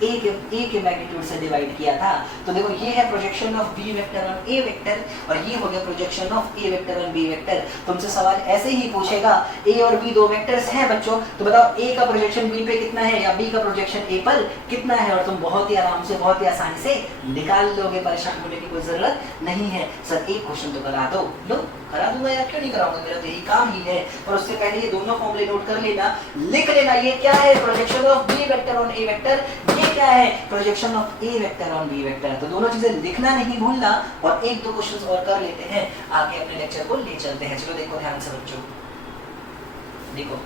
ए के मैग्नीट्यूड से डिवाइड किया था। तो देखो ये है projection of B vector on A vector, और ये हो गया projection of A vector on B vector. तुमसे सवाल ऐसे ही पूछेगा, ए और बी दो वेक्टर्स हैं बच्चों, तो बताओ ए का प्रोजेक्शन बी पे कितना है या बी का प्रोजेक्शन ए पर कितना है, और तुम बहुत ही आराम से बहुत ही आसानी से निकाल लोगे, परेशान होने की कोई जरूरत नहीं है। सर एक क्वेश्चन तो करा दो, लो करा दूंगा यार, क्यों नहीं कराऊंगा, मेरा तो यही काम ही है। पर उससे पहले ये दोनों फॉर्मूले नोट कर लेना, लिख लेना। ये क्या है? Projection of B vector on A vector. ये क्या है? Projection of A vector on B vector. तो दोनों चीजें लिखना नहीं भूलना, और एक दो क्वेश्चंस और कर लेते हैं, आगे अपने लेक्चर को ले चलते हैं। चलो देखो ध्यान से बच्चों, देखो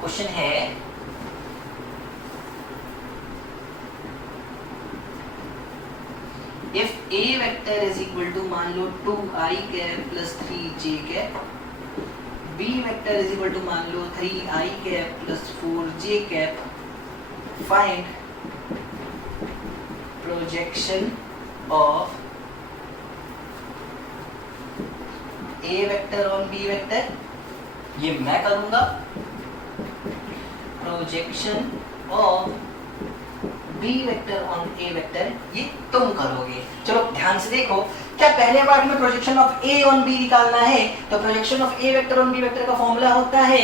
क्वेश्चन है, if a vector is equal to मान लो 2i cap plus 3j cap, b vector is equal to मान लो 3i cap plus 4j cap, find projection of a vector on b vector। ये मैं करूंगा, projection of B vector on A vector ये तुम करोगे। चलो ध्यान से देखो, क्या पहले पार्ट में projection of A on B निकालना है, तो projection of A vector on B vector का फॉर्मूला होता है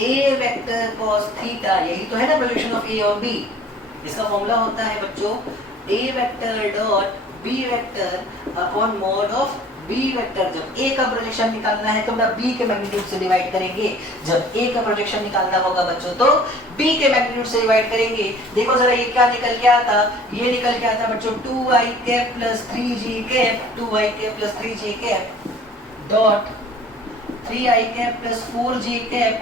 ए वेक्टर cos थीटा। यही तो है ना projection of A on B. इसका फॉर्मूला होता है बच्चों A vector dot B vector upon mod of B vector. जब ए का प्रोजेक्शन निकालना है तो हम बी के मैग्नीट्यूड से डिवाइड करेंगे। जब ए का प्रोजेक्शन निकालना होगा बच्चों तो बी के मैग्नीट्यूड से डिवाइड करेंगे। देखो जरा ये क्या निकल के आता, ये निकल के आता बच्चों 2i cap plus 3j cap, 2i cap plus 3j cap dot 3i cap plus 4j cap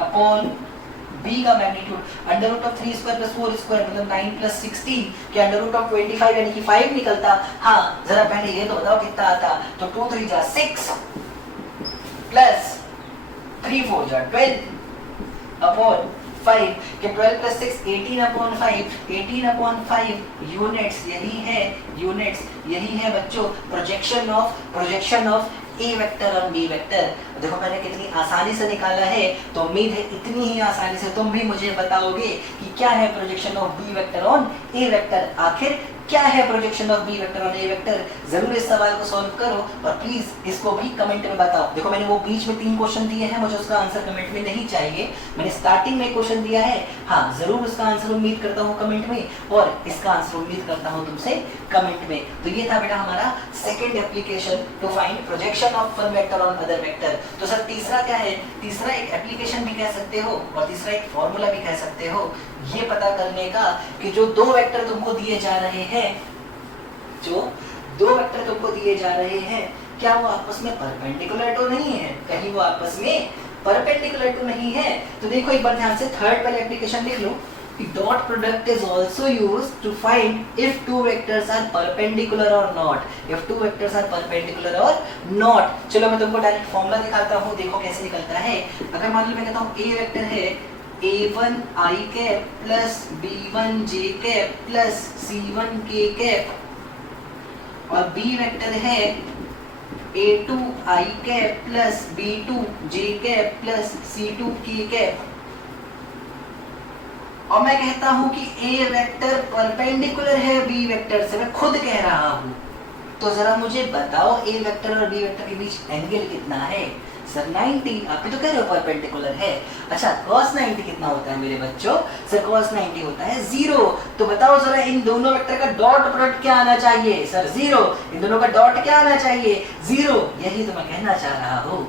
upon b का magnitude under root of 3 square plus 4 square मतलब 9 प्लस 16 के अंडर रूट ऑफ 25 यानी कि 5 निकलता। हाँ जरा पहले ये तो बताओ कितना आता, तो 2 3 जा 6 प्लस 3 4 जा 12 अपॉन 5 कि 12 प्लस 6 18/5, 18/5 यूनिट्स, यही है बच्चों प्रोजेक्शन ऑफ ए वेक्टर और बी वेक्टर। देखो मैंने कितनी आसानी से निकाला है, तो उम्मीद है इतनी ही आसानी से तुम भी मुझे बताओगे कि क्या है projection of B vector on A vector. आखिर क्या है projection of B vector on A vector? जरूर इस सवाल को सॉल्व करो और प्लीज इसको भी कमेंट में बताओ। देखो मैंने वो बीच में 3 क्वेश्चन दिए हैं, मुझे उसका आंसर कमेंट में नहीं चाहिए। मैंने स्टार्टिंग में क्वेश्चन दिया है, हाँ जरूर उसका आंसर उम्मीद करता हूँ कमेंट में, और इसका आंसर उम्मीद करता हूँ तुमसे कमेंट में। तो ये था बेटा हमारा second application to find projection of one vector on other vector. तो सर तीसरा क्या है? तीसरा एक एप्लीकेशन भी कह सकते हो और तीसरा एक फॉर्मूला भी कह सकते हो, ये पता करने का कि जो दो वेक्टर तुमको दिए जा रहे हैं, क्या वो आपस में परपेंडिकुलर तो नहीं है? कहीं वो आपस में परपेंडिकुलर तो नहीं है? तो देखो एक बार ध्यान से थर्ड वाले एप्लीकेशन लिख लो कि dot product is also used to find if two vectors are perpendicular और नॉट। चलो मैं तुमको डायरेक्ट फॉर्मूला दिखाता हूँ, देखो कैसे निकलता है। अगर मान लो मैं कहता हूँ ए वेक्टर है a1 i cap plus b1 j cap plus c1 k cap और b वेक्टर है a2 i cap plus b2 j cap plus c2 k cap, और मैं कहता हूं कि a वेक्टर परपेंडिकुलर है b वेक्टर से, मैं खुद कह रहा हूं। तो जरा मुझे बताओ a वेक्टर और b वेक्टर के बीच एंगल कितना है? सर 90। आप भी तो कह रहे हो परपेंडिकुलर है। अच्छा cos 90 कितना होता है मेरे बच्चों? सर cos 90 होता है 0। तो बताओ जरा इन दोनों वेक्टर का डॉट प्रोडक्ट क्या आना चाहिए? सर 0। इन दोनों का डॉट क्या आना चाहिए? 0। यही तो मैं कहना चाह रहा हूँ।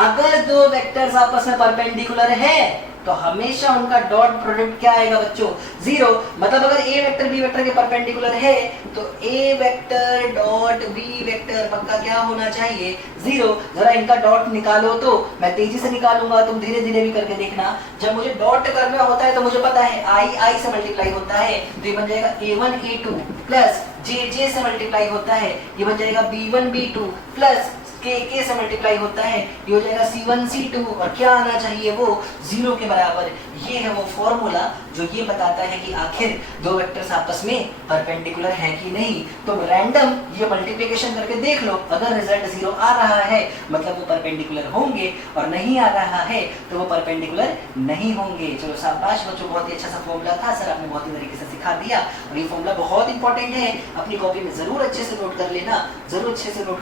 अगर दो वेक्टर्स आपस में परपेंडिकुलर है तो हमेशा उनका डॉट प्रोडक्ट क्या आएगा बच्चों? 0। मतलब अगर ए वेक्टर बी वेक्टर के परपेंडिकुलर है तो ए वेक्टर डॉट बी वेक्टर पक्का क्या होना चाहिए? 0। जरा इनका डॉट निकालो, तो मैं तेजी से निकालूंगा, तुम धीरे धीरे भी करके देखना। जब मुझे डॉट करना होता है तो मुझे पता है आई से मल्टीप्लाई होता है, तो ये बन जाएगा a1 a2 प्लस जे से मल्टीप्लाई होता है, ये बन जाएगा b1 b2 प्लस के से मल्टीप्लाई होता है, ये हो जाएगा c1 c2, और क्या आना चाहिए? वो 0 के बराबर। ये है वो फॉर्मूला जो ये बताता है कि आखिर दो वेक्टर्स आपस में परपेंडिकुलर है कि नहीं। तो रैंडम ये मल्टीप्लिकेशन करके देख लो, अगर रिजल्ट 0 आ रहा है मतलब वो परपेंडिकुलर होंगे, और नहीं आ रहा है तो वो परपेंडिकुलर नहीं होंगे। चलो शाबाश बच्चों, बहुत ही अच्छा सा फॉर्मूला था, सर आपने बहुत ही तरीके से सिखा दिया, और ये फॉर्मूला बहुत इंपॉर्टेंट है, अपनी कॉपी में जरूर अच्छे से नोट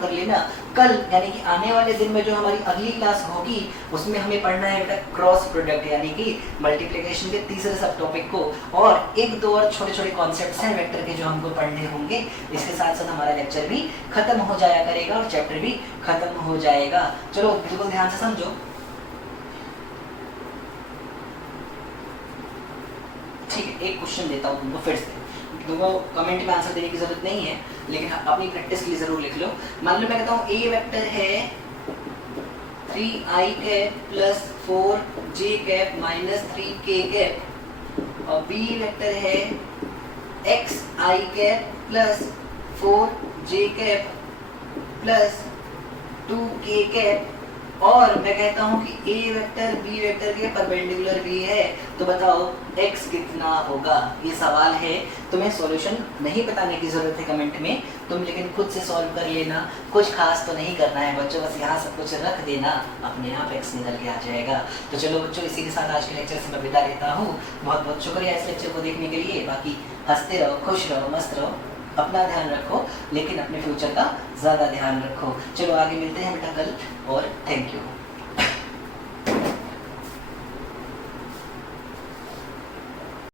कर लेना। कल यानी कि आने वाले दिन में जो हमारी अगली क्लास होगी उसमें हमें पढ़ना है बेटा क्रॉस प्रोडक्ट, यानी कि मल्टीप्लिकेशन के तीसरे सब टॉपिक को, और एक दो और छोटे छोटे कॉन्सेप्ट्स हैं वेक्टर के जो हमको पढ़ने होंगे। इसके साथ साथ हमारा लेक्चर भी खत्म हो जाया करेगा और चैप्टर भी खत्म हो जाएगा। चलो बिल्कुल ध्यान से समझो। ठीक है, एक क्वेश्चन देता हूँ तुमको फिर से, तुमको कमेंट में आंसर देने की जरूरत नहीं है, लेकिन अपनी प्रैक्टिस के लिए जरूर लिख लो। मान लो मैं कहता हूँ ए वेक्टर है 3i cap plus 4j cap minus 3k cap, और बी वेक्टर है xi cap plus 4j cap plus 2k cap, और मैं कहता हूँ कि ए वेक्टर बी वेक्टर के परपेंडिकुलर भी है। तो बताओ x कितना होगा? ये सवाल है, तुम्हें सॉल्यूशन नहीं बताने की जरूरत है कमेंट में, तुम लेकिन खुद से सॉल्व कर लेना। कुछ खास तो नहीं करना है बच्चों, बस यहाँ सब कुछ रख देना, अपने आप x निकल के आ जाएगा। तो चलो बच्चों, इसी के साथ आज के लेक्चर से मैं विदा लेता हूँ। बहुत बहुत शुक्रिया इस लेक्चर को देखने के लिए। बाकी हंसते रहो, खुश रहो, मस्त रहो, अपना ध्यान रखो, लेकिन अपने फ्यूचर का ज़्यादा ध्यान रखो। चलो आगे मिलते हैं बेटा कल, और थैंक यू।